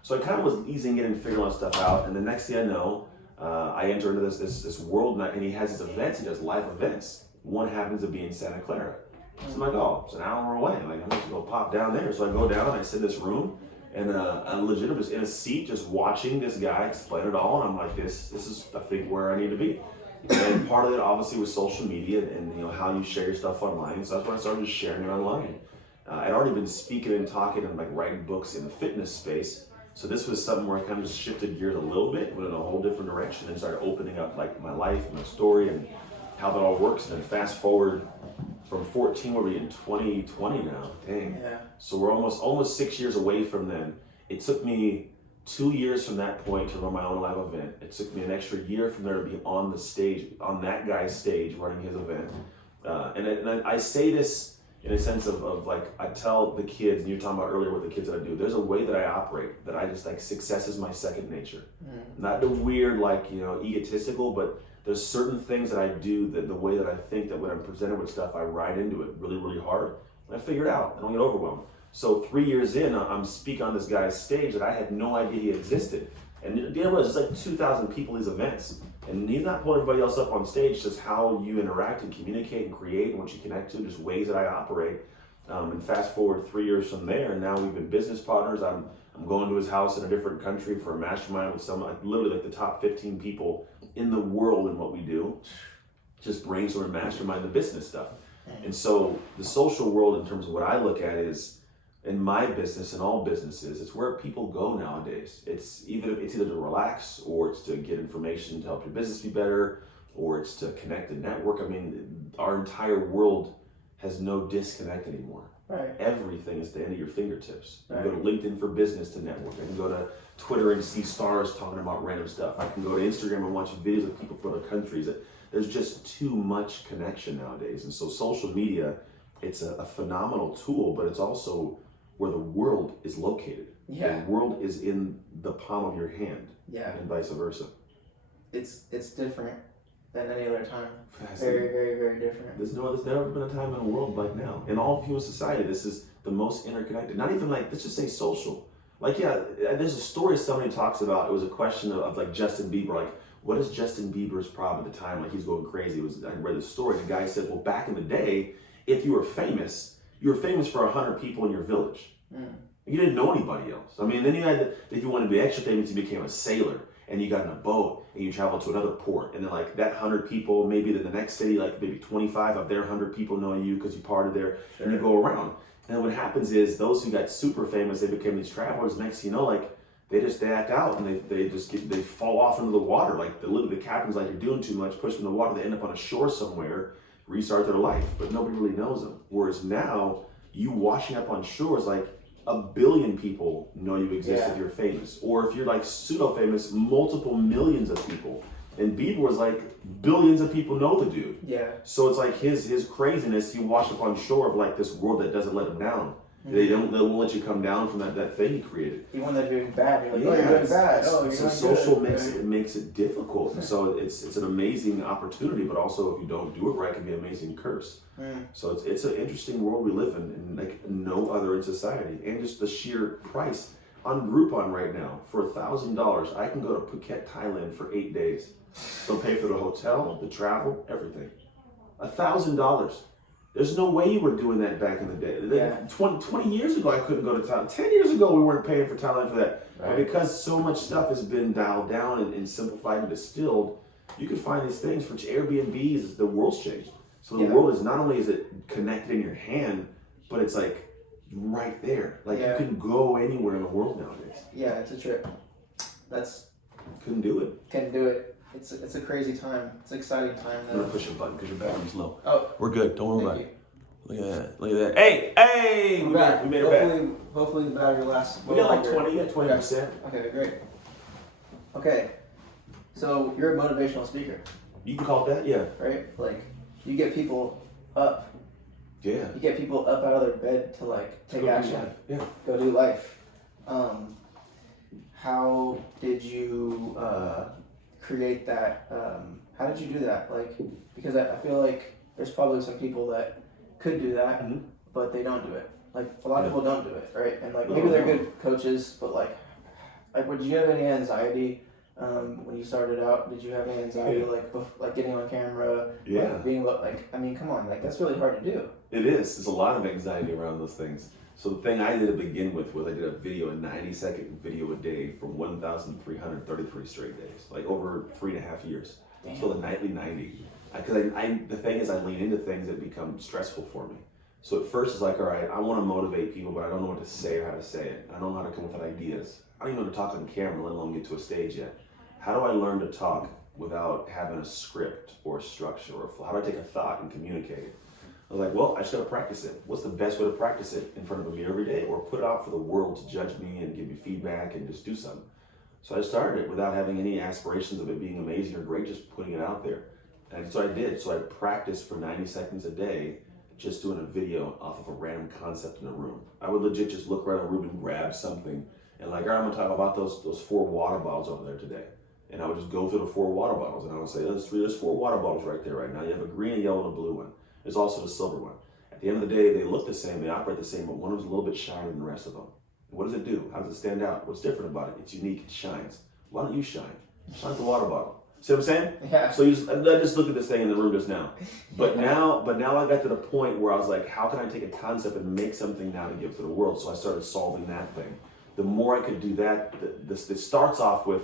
So I kind of was easing in and figuring all that stuff out, and the next thing I know, I enter into this world, and he has these events. He does live events. One happens to be in Santa Clara. So I'm like, oh, it's an hour away. Like, I'm just gonna pop down there. So I go down and I sit in this room, and I'm legit just in a seat, just watching this guy explain it all. And I'm like, this is, I think, where I need to be. And part of it, obviously, was social media and how you share your stuff online. So that's when I started just sharing it online. I'd already been speaking and talking and like writing books in the fitness space. So this was something where I kind of just shifted gears a little bit, went in a whole different direction, and started opening up like my life and my story and how that all works. And then fast forward from 14, we're in 2020 now. Dang. Yeah. So we're almost 6 years away from then. It took me 2 years from that point to run my own live event. It took me an extra year from there to be on the stage, on that guy's stage, running his event. And I say this in a sense of like, I tell the kids, and you're talking about earlier with the kids that I do, there's a way that I operate that I just like, success is my second nature. Not the weird, like, egotistical, but there's certain things that I do that the way that I think that when I'm presented with stuff, I ride into it really, really hard. And I figure it out. I don't get overwhelmed. So 3 years in, I'm speaking on this guy's stage that I had no idea he existed. And the deal was, there's like 2,000 people at these events. And he's not pulling everybody else up on stage, just how you interact and communicate and create and what you connect to, just ways that I operate. And fast forward 3 years from there, and now we've been business partners. I'm going to his house in a different country for a mastermind with some, like literally like the top 15 people in the world in what we do. Just brainstorm and mastermind the business stuff. And so the social world, in terms of what I look at, is in my business and all businesses, it's where people go nowadays. It's either to relax, or it's to get information to help your business be better, or it's to connect and network. I mean, our entire world has no disconnect anymore. Right. Everything is at the end of your fingertips. You Right. can go to LinkedIn for business to network. I can go to Twitter and see stars talking about random stuff. I can go to Instagram and watch videos of people from other countries. There's just too much connection nowadays. And so social media, it's a phenomenal tool, but it's also where the world is located. Yeah. The world is in the palm of your hand. Yeah. And vice versa. It's different than any other time. Fascinating. Very, very, very different. There's never been a time in the world like now. In all of human society, this is the most interconnected. Not even like, let's just say social. Like, yeah, there's a story somebody talks about. It was a question of like Justin Bieber. Like, what is Justin Bieber's problem at the time? Like, he's going crazy. I read the story. The guy said, well, back in the day, if you were famous for 100 people in your village. You didn't know anybody else. I mean, then you had, if you wanted to be extra famous, you became a sailor, and you got in a boat and you traveled to another port, and then like that 100 people, maybe to the next city, like maybe 25 of their 100 people know you because you parted there. Sure. And you go around. And what happens is those who got super famous, they became these travelers. Next thing you know, like they act out, and they fall off into the water. Like the captain's like, you're doing too much, push them in the water. They end up on a shore somewhere, restart their life, but nobody really knows them. Whereas now, you washing up on shores, like 1 billion people know you exist if you're famous. Or if you're like pseudo famous, multiple millions of people. And Bieber was like, billions of people know the dude. Yeah. So it's like his craziness, he washed up on shore of like this world that doesn't let him down. They won't let you come down from that thing he created. Even when they're doing bad, you're like, oh, you're doing bad. Oh, you're doing social good. makes it difficult. And so it's an amazing opportunity, but also if you don't do it right, it can be an amazing curse. So it's an interesting world we live in, and like no other in society. And just the sheer price on Groupon right now, for $1,000, I can go to Phuket, Thailand for 8 days. They'll pay for the hotel, the travel, everything. $1,000. There's no way you were doing that back in the day. Yeah. 20 years ago, I couldn't go to Thailand. 10 years ago, we weren't paying for Thailand for that. Right. But because so much stuff has been dialed down and simplified and distilled, you can find these things, which Airbnbs, the world's changed. So the world is not only is it connected in your hand, but it's like right there. Like you can go anywhere in the world nowadays. Yeah, it's a trip. Couldn't do it. Can do it. It's a crazy time. It's an exciting time. I'm gonna push a button because your battery's low. Oh, we're good. Don't worry about thank it. Look at that. Look at that. Hey! We're back. We made it back. Hopefully the battery lasts. We got like longer. 20, 20%. Okay, great. Okay, so you're a motivational speaker, You can call it that, yeah. right? Like, you get people up. Yeah. You get people up out of their bed to like take action. Yeah. Go do life. How did you create that? How did you do that? Like, because I feel like there's probably some people that could do that, Mhm. but they don't do it. Like, a lot of people don't do it, right? And like, No, maybe they're no. good coaches, but like, did you have any anxiety when you started out? Did you have any anxiety like getting on camera? Yeah. Like, being like, I mean, come on, like that's really hard to do. It is. There's a lot of anxiety around those things. So the thing I did to begin with was I did a video, a 90-second video a day for 1,333 straight days, like over 3.5 years. Damn. So the nightly 90. Because the thing is, I lean into things that become stressful for me. So at first it's like, all right, I want to motivate people, but I don't know what to say or how to say it. I don't know how to come up with ideas. I don't even know how to talk on camera, let alone get to a stage yet. How do I learn to talk without having a script or a structure or a flow? How do I take a thought and communicate it? I was like, well, I just gotta practice it. What's the best way to practice it? In front of a mirror every day, or put it out for the world to judge me and give me feedback and just do something. So I started it without having any aspirations of it being amazing or great, just putting it out there. And so I did. So I practiced for 90 seconds a day, just doing a video off of a random concept in a room. I would legit just look around a room and grab something and like, all right, I'm gonna talk about those 4 water bottles over there today. And I would just go through the 4 water bottles and I would say, there's 4 water bottles right there right now. You have a green, a yellow, and a blue one. There's also the silver one. At the end of the day, they look the same, they operate the same, but one of them's a little bit shinier than the rest of them. What does it do? How does it stand out? What's different about it? It's unique, it shines. Why don't you shine? Shine the water bottle. See what I'm saying? Yeah. So I just looked at this thing in the room just now. But now I got to the point where I was like, how can I take a concept and make something now to give to the world? So I started solving that thing. The more I could do that, this starts off with,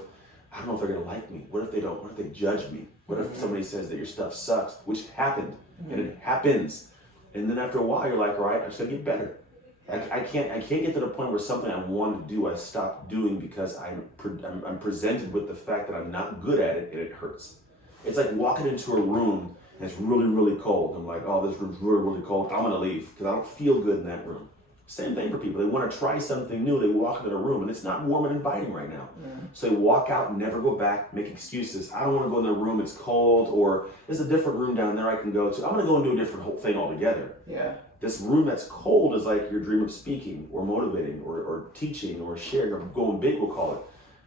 I don't know if they're gonna like me. What if they don't? What if they judge me? What if somebody says that your stuff sucks? Which happened, and it happens. And then after a while, you're like, all right, I just gotta get better. I can't get to the point where something I wanted to do, I stopped doing because I'm presented with the fact that I'm not good at it and it hurts. It's like walking into a room and it's really, really cold. I'm like, oh, this room's really, really cold. I'm gonna leave because I don't feel good in that room. Same thing for people. They want to try something new. They walk into a room and it's not warm and inviting right now. So they walk out and never go back, make excuses. I don't want to go in the room, it's cold, or there's a different room down there I can go to. I'm going to go and do a different whole thing altogether. Yeah. This room that's cold is like your dream of speaking or motivating or teaching or sharing or going big, we'll call it.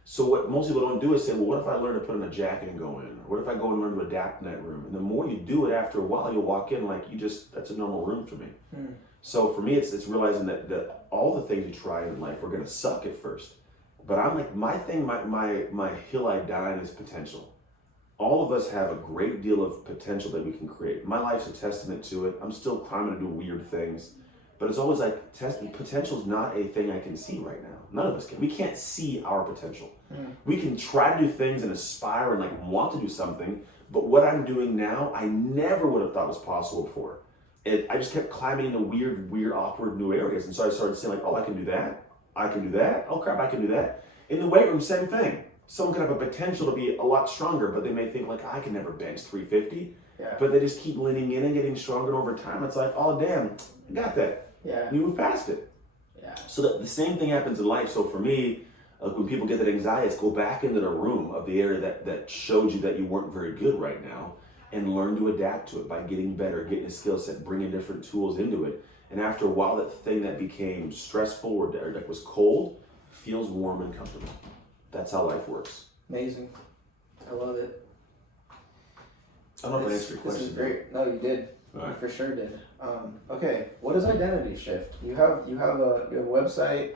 So what most people don't do is say, well, what if I learn to put on a jacket and go in? Or what if I go and learn to adapt in that room? And the more you do it, after a while, you'll walk in like that's a normal room for me. So for me, it's realizing that all the things you try in life are going to suck at first. But I'm like, my hill I die on is potential. All of us have a great deal of potential that we can create. My life's a testament to it. I'm still climbing to do weird things. But it's always like, potential is not a thing I can see right now. None of us can. We can't see our potential. We can try to do things and aspire and like want to do something. But what I'm doing now, I never would have thought was possible before. I just kept climbing into weird, awkward new areas. And so I started saying like, oh, I can do that. I can do that. Oh crap, I can do that. In the weight room, same thing. Someone could have a potential to be a lot stronger, but they may think like, I can never bench 350. Yeah. But they just keep leaning in and getting stronger over time. It's like, oh damn, I got that. Yeah. And you move past it. Yeah. So the same thing happens in life. So for me, when people get that anxiety, it's go back into the room of the area that showed you that you weren't very good right now and learn to adapt to it by getting better, getting a skill set, bringing different tools into it. And after a while, that thing that became stressful or that was cold feels warm and comfortable. That's how life works. Amazing. I love it. I don't know if I answered your question. This is great. No, you did. All right. You for sure did. Okay, what is identity shift? You have a website,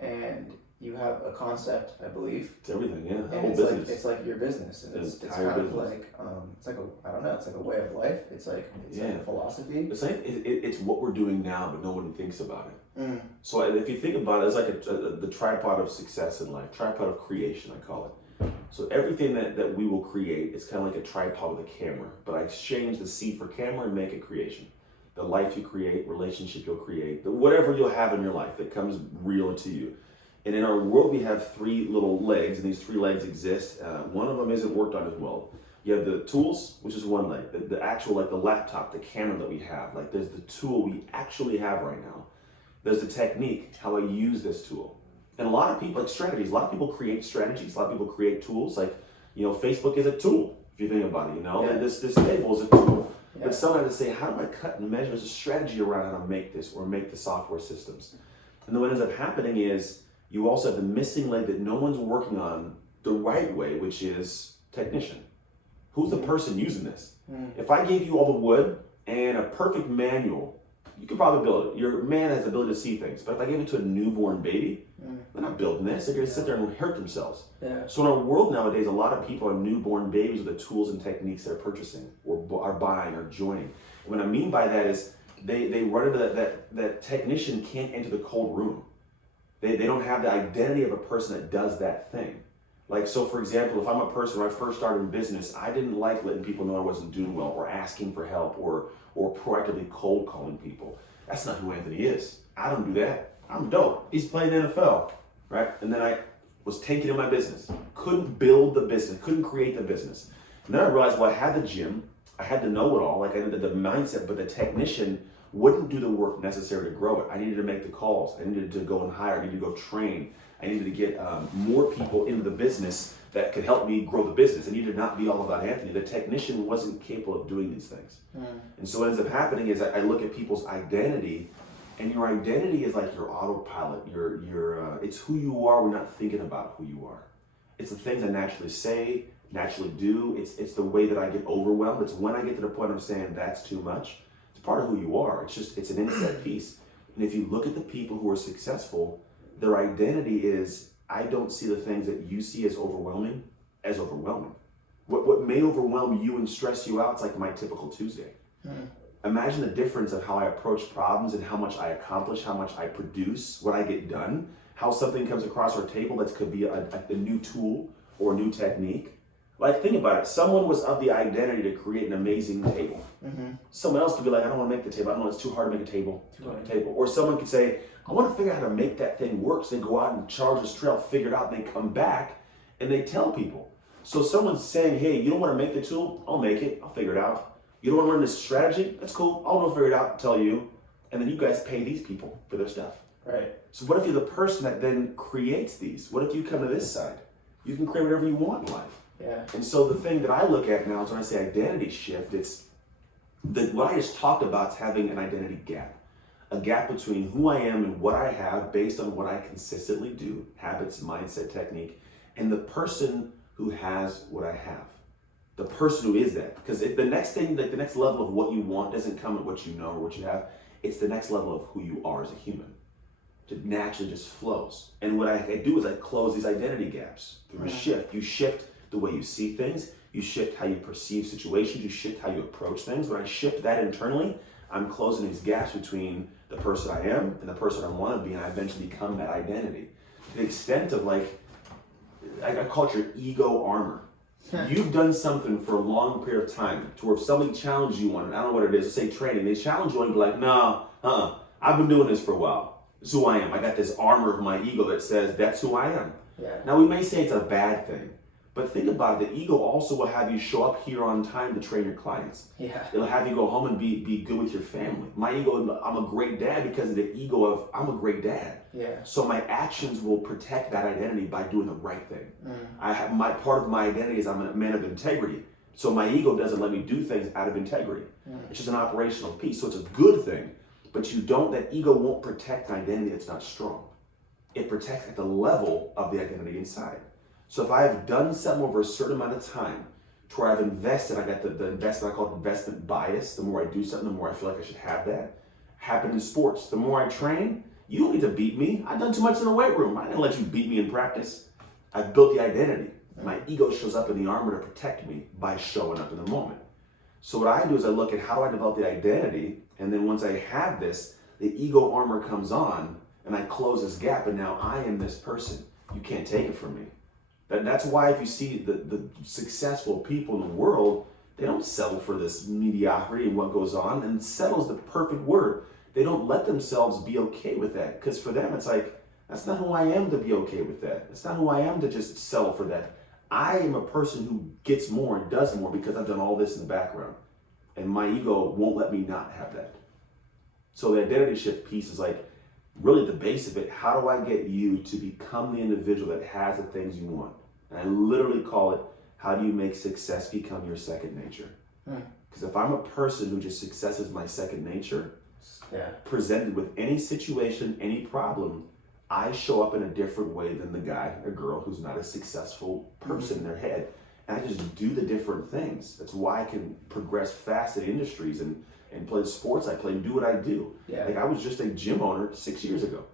and you have a concept, I believe. It's everything, yeah. The And whole it's business. like it's like your business, and it's entire kind of business. like it's like a I don't know, it's like a way of life. It's like a philosophy. It's like it's what we're doing now, but no one thinks about it. So if you think about it, it's like the tripod of success in life, tripod of creation, I call it. So everything that we will create, it's kind of like a tripod with a camera, but I exchange the C for camera and make it creation. The life you create, relationship you'll create, whatever you'll have in your life that comes real to you. And in our world, we have 3 little legs, and these 3 legs exist. One of them isn't worked on as well. You have the tools, which is one leg. The actual, like the laptop, the camera that we have. Like there's the tool we actually have right now. There's the technique, how I use this tool. And a lot of people, like strategies, a lot of people create strategies, a lot of people create tools. Like, Facebook is a tool, if you think about it, and this table is a tool. Yeah. But someone had to say, how do I cut and measure? There's a strategy around how to make this or make the software systems. And then what ends up happening is you also have the missing leg that no one's working on the right way, which is technician. Who's the person using this? If I gave you all the wood and a perfect manual, you could probably build it. Your man has the ability to see things. But if I gave it to a newborn baby, they're not building this. They're going to sit there and hurt themselves. Yeah. So in our world nowadays, a lot of people are newborn babies with the tools and techniques they're purchasing or are buying or joining. And what I mean by that is they run into that technician can't enter the cold room. They don't have the identity of a person that does that thing. Like, so for example, if I'm a person, when I first started in business, I didn't like letting people know I wasn't doing well or asking for help or proactively cold calling people. That's not who Anthony is. I don't do that. I'm dope. He's playing NFL, right? And then I was tanking in my business. Couldn't build the business, couldn't create the business. And then I realized, well, I had the gym, I had the know-it-all, like I had the mindset, but the technician wouldn't do the work necessary to grow it. I needed to make the calls. I needed to go and hire. I needed to go train. I needed to get more people into the business that could help me grow the business. It needed to not be all about Anthony. The technician wasn't capable of doing these things. And so what ends up happening is I look at people's identity, and your identity is like your autopilot. It's who you are. We're not thinking about who you are. It's the things I naturally say, naturally do. It's the way that I get overwhelmed. It's when I get to the point of saying that's too much. It's part of who you are. It's an inset piece. And if you look at the people who are successful, their identity is, I don't see the things that you see as overwhelming. What may overwhelm you and stress you out, it's like my typical Tuesday. Imagine the difference of how I approach problems and how much I accomplish, how much I produce, what I get done, how something comes across our table that could be a new tool or a new technique. Like, think about it. Someone was of the identity to create an amazing table. Someone else could be like, I don't want to make the table. I don't know, it's too hard to make a table. Or someone could say, I want to figure out how to make that thing work. So they go out and charge this trail, figure it out, and they come back and they tell people. So someone's saying, hey, you don't want to make the tool? I'll make it. I'll figure it out. You don't want to learn this strategy? That's cool. I'll go figure it out and tell you. And then you guys pay these people for their stuff. Right. So what if you're the person that then creates these? What if you come to this side? You can create whatever you want in life. Yeah. And so the thing that I look at now is when I say identity shift, it's what I just talked about is having an identity gap. A gap between who I am and what I have based on what I consistently do, habits, mindset, technique, and the person who has what I have. The person who is that. Because the next thing, like the next level of what you want doesn't come at what you know or what you have. It's the next level of who you are as a human. It naturally just flows. And what I do is I close these identity gaps through a shift. You shift the way you see things. You shift how you perceive situations. You shift how you approach things. When I shift that internally, I'm closing these gaps between the person I am and the person I want to be, and I eventually become that identity. To the extent of I call it your ego armor. You've done something for a long period of time to where if somebody challenged you on it, I don't know what it is, let's say training, they challenge you and be like, no, I've been doing this for a while. This is who I am. I got this armor of my ego that says that's who I am. Yeah. Now we may say it's a bad thing, but think about it. The ego also will have you show up here on time to train your clients. Yeah. It'll have you go home and be good with your family. My ego, I'm a great dad because of the ego of I'm a great dad. Yeah. So my actions will protect that identity by doing the right thing. I have part of my identity is I'm a man of integrity. So my ego doesn't let me do things out of integrity. It's just an operational piece. So it's a good thing, but that ego won't protect an identity that's not strong. It protects at the level of the identity inside. So if I've done something over a certain amount of time to where I've invested, I got the investment, I call it investment bias. The more I do something, the more I feel like I should have that. Happen in sports. The more I train, you don't need to beat me. I've done too much in the weight room. I didn't let you beat me in practice. I've built the identity. My ego shows up in the armor to protect me by showing up in the moment. So what I do is I look at how I develop the identity, and then once I have this, the ego armor comes on, and I close this gap, and now I am this person. You can't take it from me. That's why if you see the successful people in the world, they don't settle for this mediocrity and what goes on, and settle is the perfect word. They don't let themselves be okay with that, because for them it's like, that's not who I am to be okay with that. It's not who I am to just settle for that. I am a person who gets more and does more because I've done all this in the background. And my ego won't let me not have that. So the identity shift piece is like really the base of it. How do I get you to become the individual that has the things you want? And I literally call it, how do you make success become your second nature? Because if I'm a person who just success is my second nature, presented with any situation, any problem, I show up in a different way than the guy or girl who's not a successful person in their head. And I just do the different things. That's why I can progress fast in industries and play the sports I play and do what I do. Like I was just a gym owner 6 years ago.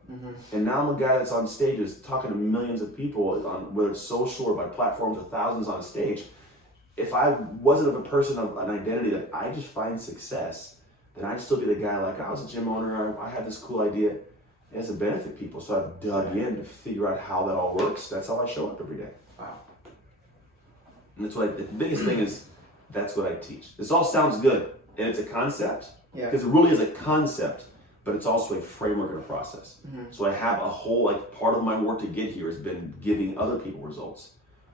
And now I'm a guy that's on stages talking to millions of people on whether it's social or by platforms with thousands on stage. If I wasn't of a person of an identity that I just find success, then I'd still be the guy like, I was a gym owner, I had this cool idea. It has to benefit people. So I've dug in to figure out how that all works. That's how I show up every day. Wow. And that's what the biggest thing is, that's what I teach. This all sounds good, and it's a concept, because it really is a concept, but it's also a framework and a process. So I have a whole, like part of my work to get here has been giving other people results.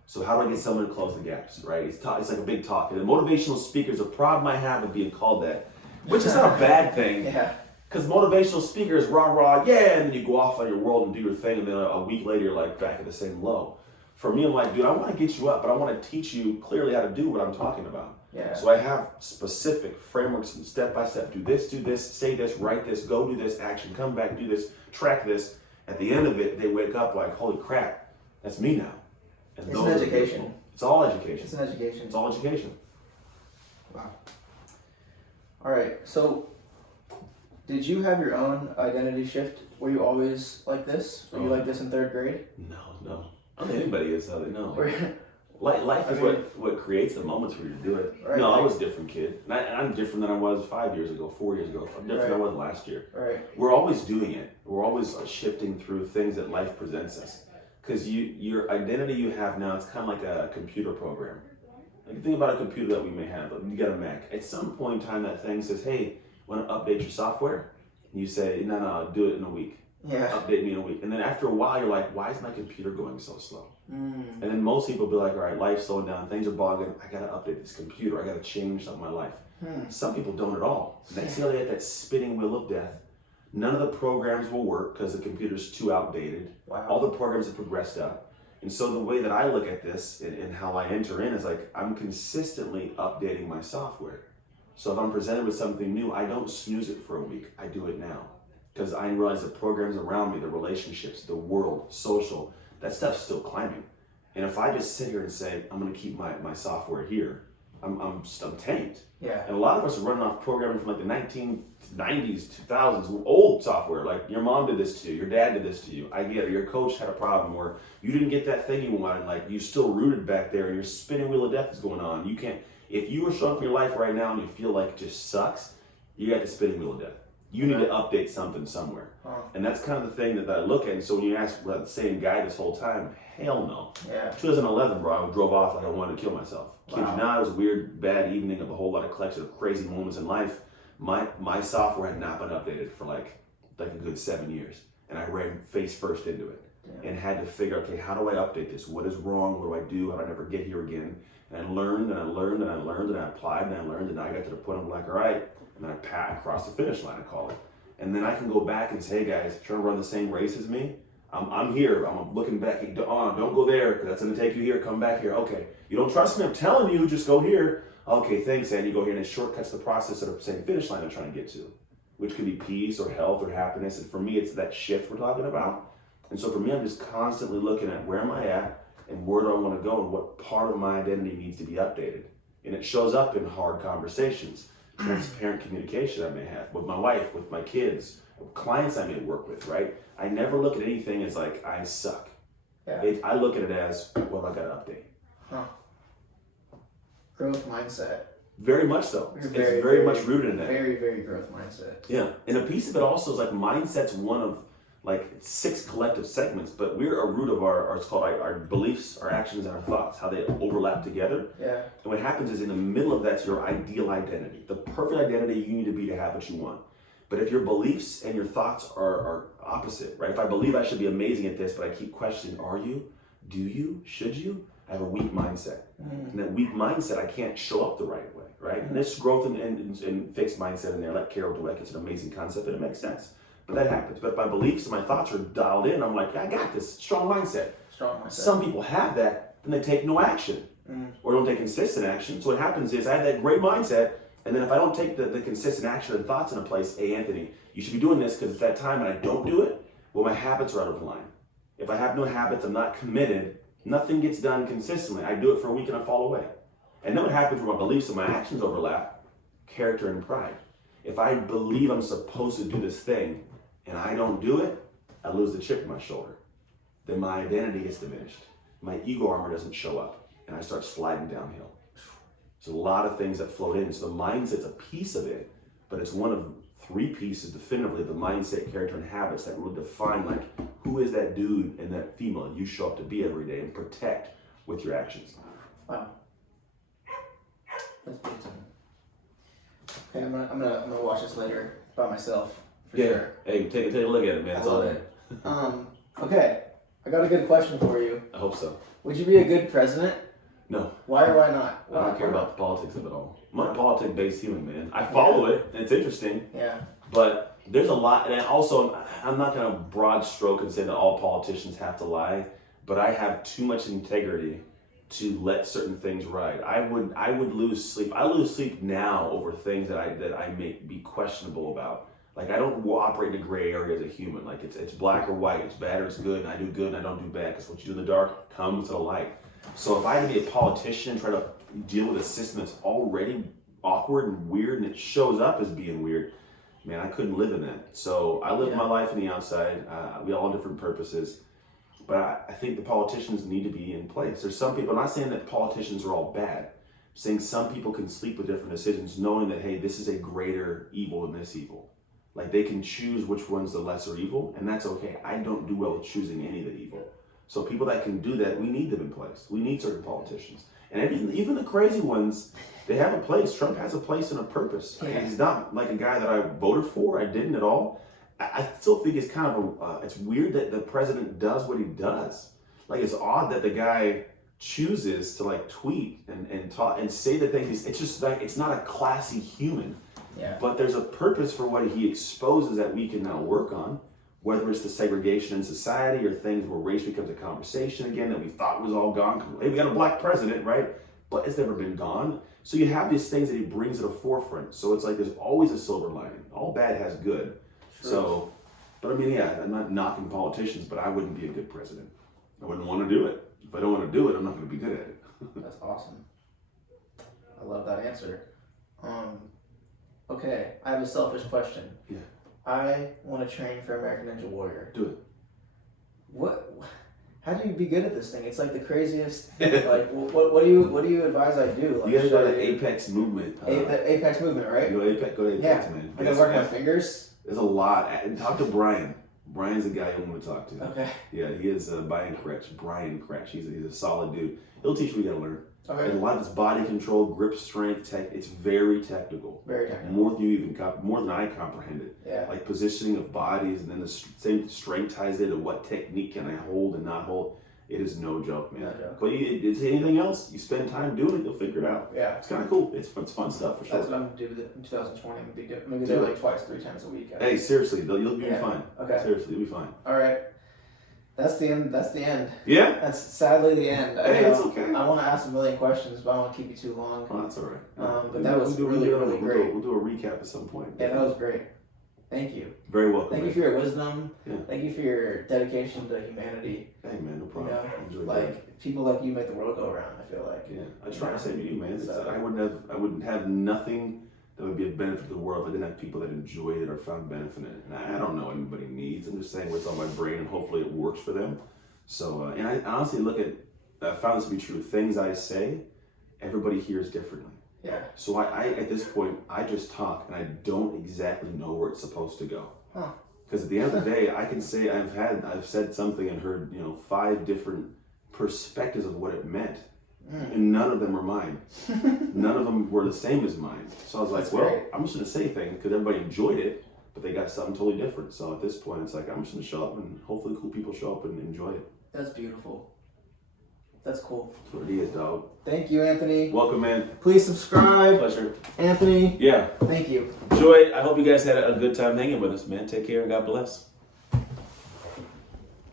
So how do I get someone to close the gaps, right? It's like a big talk. And the motivational speaker is a problem I have of being called that, which is not a bad thing. Because motivational speakers, rah, yeah, and then you go off on your world and do your thing, and then a week later you're like back at the same low. For me, I'm like, dude, I want to get you up, but I want to teach you clearly how to do what I'm talking about. So I have specific frameworks and step by step. Do this, say this, write this, go do this, action, come back, do this, track this. At the end of it, they wake up like, holy crap, that's me now. And it's an education. It's all education. It's an education. It's all education. Wow. All right, so did you have your own identity shift? Were you always like this? Were you like this in third grade? No. I don't think anybody is how they know. Life is what creates the moments for you to do it. No, I was a different kid. And I'm different than I was 5 years ago, 4 years ago. I'm different than I was last year. We're always doing it. We're always shifting through things that life presents us. Because your identity you have now, it's kind of like a computer program. Like you think about a computer that we may have. You got a Mac. At some point in time, that thing says, hey, want to update your software? And you say, no, I'll do it in a week. Update me in a week. And then after a while, you're like, why is my computer going so slow? And then most people be like, all right, life's slowing down, things are bogging, I gotta update this computer, I gotta change something in my life. Some people don't at all. Next thing they get that spinning wheel of death. None of the programs will work because the computer's too outdated. All the programs have progressed up. And so the way that I look at this and how I enter in is like, I'm consistently updating my software. So if I'm presented with something new, I don't snooze it for a week, I do it now. Because I realize the programs around me, the relationships, the world, social, that stuff's still climbing. And if I just sit here and say, I'm gonna keep my software here, I'm tanked. And a lot of us are running off programming from like the 1990s, 2000s, old software. Like your mom did this to you, your dad did this to you. I get it, your coach had a problem where you didn't get that thing you wanted, like you still rooted back there and your spinning wheel of death is going on. You can't, if you were showing up in your life right now and you feel like it just sucks, you got the spinning wheel of death. You need to update something somewhere. And that's kind of the thing that I look at. And so when you ask, well, the same guy this whole time, hell no. 2011, bro, I drove off like I wanted to kill myself. Kid you not, it was a weird, bad evening of a whole lot of collection of crazy moments in life. My software had not been updated for like a good 7 years. And I ran face first into it. And had to figure, okay, how do I update this? What is wrong? What do I do? How do I never get here again? And I learned and I learned and I learned and I applied and I learned and I got to the point I'm like, all right, and then I cross the finish line, I call it. And then I can go back and say, hey guys, trying to run the same race as me? I'm here, I'm looking back, don't go there, because that's gonna take you here, come back here. Okay, you don't trust me, I'm telling you, just go here. Okay, thanks, and you go here and it shortcuts the process of the same finish line I'm trying to get to, which could be peace or health or happiness. And for me, it's that shift we're talking about. And so for me, I'm just constantly looking at where am I at and where do I wanna go and what part of my identity needs to be updated. And it shows up in hard conversations. Transparent communication I may have with my wife, with my kids, with clients I may work with, right? I never look at anything as like, I suck. I look at it as, well, I got to update. Growth mindset. Very much so. It's very much rooted in that. Very, very growth mindset. Yeah, and a piece of it also is like mindset's one of like 6 collective segments, but we're a root of it's called our beliefs, our actions, and our thoughts, how they overlap together. And what happens is in the middle of that's your ideal identity, the perfect identity you need to be to have what you want. But if your beliefs and your thoughts are opposite, right? If I believe I should be amazing at this, but I keep questioning, are you? Do you? Should you? I have a weak mindset. Mm. And that weak mindset, I can't show up the right way, right? And there's growth and fixed mindset in there. Let Carol Dweck, it's an amazing concept and it makes sense. But that happens. But if my beliefs and my thoughts are dialed in, I'm like, yeah, I got this. Strong mindset. Strong mindset. Some people have that, then they take no action or don't take consistent action. So what happens is I have that great mindset, and then if I don't take the consistent action and thoughts into place, hey, Anthony, you should be doing this because it's that time and I don't do it, well, my habits are out of line. If I have no habits, I'm not committed, nothing gets done consistently. I do it for a week and I fall away. And then what happens when my beliefs and my actions overlap? Character and pride. If I believe I'm supposed to do this thing and I don't do it, I lose the chip in my shoulder. Then my identity gets diminished. My ego armor doesn't show up and I start sliding downhill. There's a lot of things that float in. So the mindset's a piece of it, but it's one of 3 pieces definitively, the mindset, character, and habits that really define like who is that dude and that female you show up to be every day and protect with your actions. Wow. That's big time. Okay, I'm gonna watch this later by myself. For sure. Hey, take a look at it, man. It's all there. Okay, I got a good question for you. I hope so. Would you be a good president? No. Why or why not? I don't care about the politics of it all. I'm a politic-based human, man. I follow it, and it's interesting. Yeah. But there's a lot, and also, I'm not going to broad stroke and say that all politicians have to lie, but I have too much integrity to let certain things ride. I would lose sleep. I lose sleep now over things that I may be questionable about. Like, I don't operate in a gray area as a human. Like, it's black or white, it's bad or it's good, and I do good and I don't do bad, because what you do in the dark comes to the light. So if I had to be a politician and try to deal with a system that's already awkward and weird and it shows up as being weird, man, I couldn't live in that. So I live my life in the outside. We all have different purposes. But I think the politicians need to be in place. There's some people, I'm not saying that politicians are all bad. I'm saying some people can sleep with different decisions knowing that, hey, this is a greater evil than this evil. Like they can choose which one's the lesser evil, and that's okay. I don't do well with choosing any of the evil. So people that can do that, we need them in place. We need certain politicians. And even the crazy ones, they have a place. Trump has a place and a purpose. Yeah. He's not like a guy that I voted for. I didn't at all. I still think it's kind of it's weird that the president does what he does. Like it's odd that the guy chooses to like tweet and talk and say the things. It's just like, it's not a classy human. Yeah. But there's a purpose for what he exposes that we can now work on. Whether it's the segregation in society or things where race becomes a conversation again that we thought was all gone. Hey, we got a black president, right? But it's never been gone. So you have these things that he brings to the forefront. So it's like there's always a silver lining. All bad has good. True. So, but I mean, yeah, I'm not knocking politicians, but I wouldn't be a good president. I wouldn't want to do it. If I don't want to do it, I'm not going to be good at it. That's awesome. I love that answer. Okay, I have a selfish question. Yeah. I want to train for American Ninja Warrior. Do it. How do you be good at this thing? It's like the craziest thing. Like, what do you advise I do? Like, you gotta go to Apex Movement. Apex Movement, right? Go to Apex, man. I gotta work my fingers. There's a lot. And talk to Brian. Brian's the guy you want to talk to. Okay. Yeah, he is Brian Kretsch. He's a solid dude. He'll teach you what you gotta learn. Okay. And a lot of this body control, grip strength, it's very technical. Very technical. More than I comprehended. Yeah. Like positioning of bodies, and then the same strength ties into what technique can I hold and not hold. It is no joke, man. No joke. But it's anything else, you spend time doing it, you'll figure it out. Yeah. It's kind of cool. It's fun stuff for sure. That's what I'm gonna do with it in 2020. Maybe do it like twice, 3 times a week. Hey, seriously, you'll be fine. Okay. Seriously, you'll be fine. All right. That's the end. Yeah? That's sadly the end. Hey, it's okay. I want to ask a million questions, but I don't want to keep you too long. Oh, that's all right. But that was really great. We'll do a recap at some point. Yeah, that was great. Thank you. Very welcome. Thank you for your wisdom. Yeah. Thank you for your dedication to humanity. Hey, man, no problem. You know, like people like you make the world go around. I feel like. Yeah, I try to say to you, man. So, I wouldn't have nothing that would be a benefit to the world if I didn't have people that enjoyed it or found benefit in it. And I don't know anybody needs. I'm just saying what's on my brain, and hopefully it works for them. So, and I honestly I found this to be true. Things I say, everybody hears differently. Yeah. So I at this point, I just talk and I don't exactly know where it's supposed to go. Huh. Because at the end of the day, I can say I've said something and heard 5 different perspectives of what it meant. And none of them were mine. None of them were the same as mine. So I was like, great. I'm just going to say things because everybody enjoyed it, but they got something totally different. So at this point, it's like, I'm just going to show up and hopefully cool people show up and enjoy it. That's beautiful. That's cool. That's what it is, dog. Thank you, Anthony. Welcome, man. Please subscribe. Pleasure. Anthony, Yeah. thank you. Joy, I hope you guys had a good time hanging with us, man. Take care and God bless.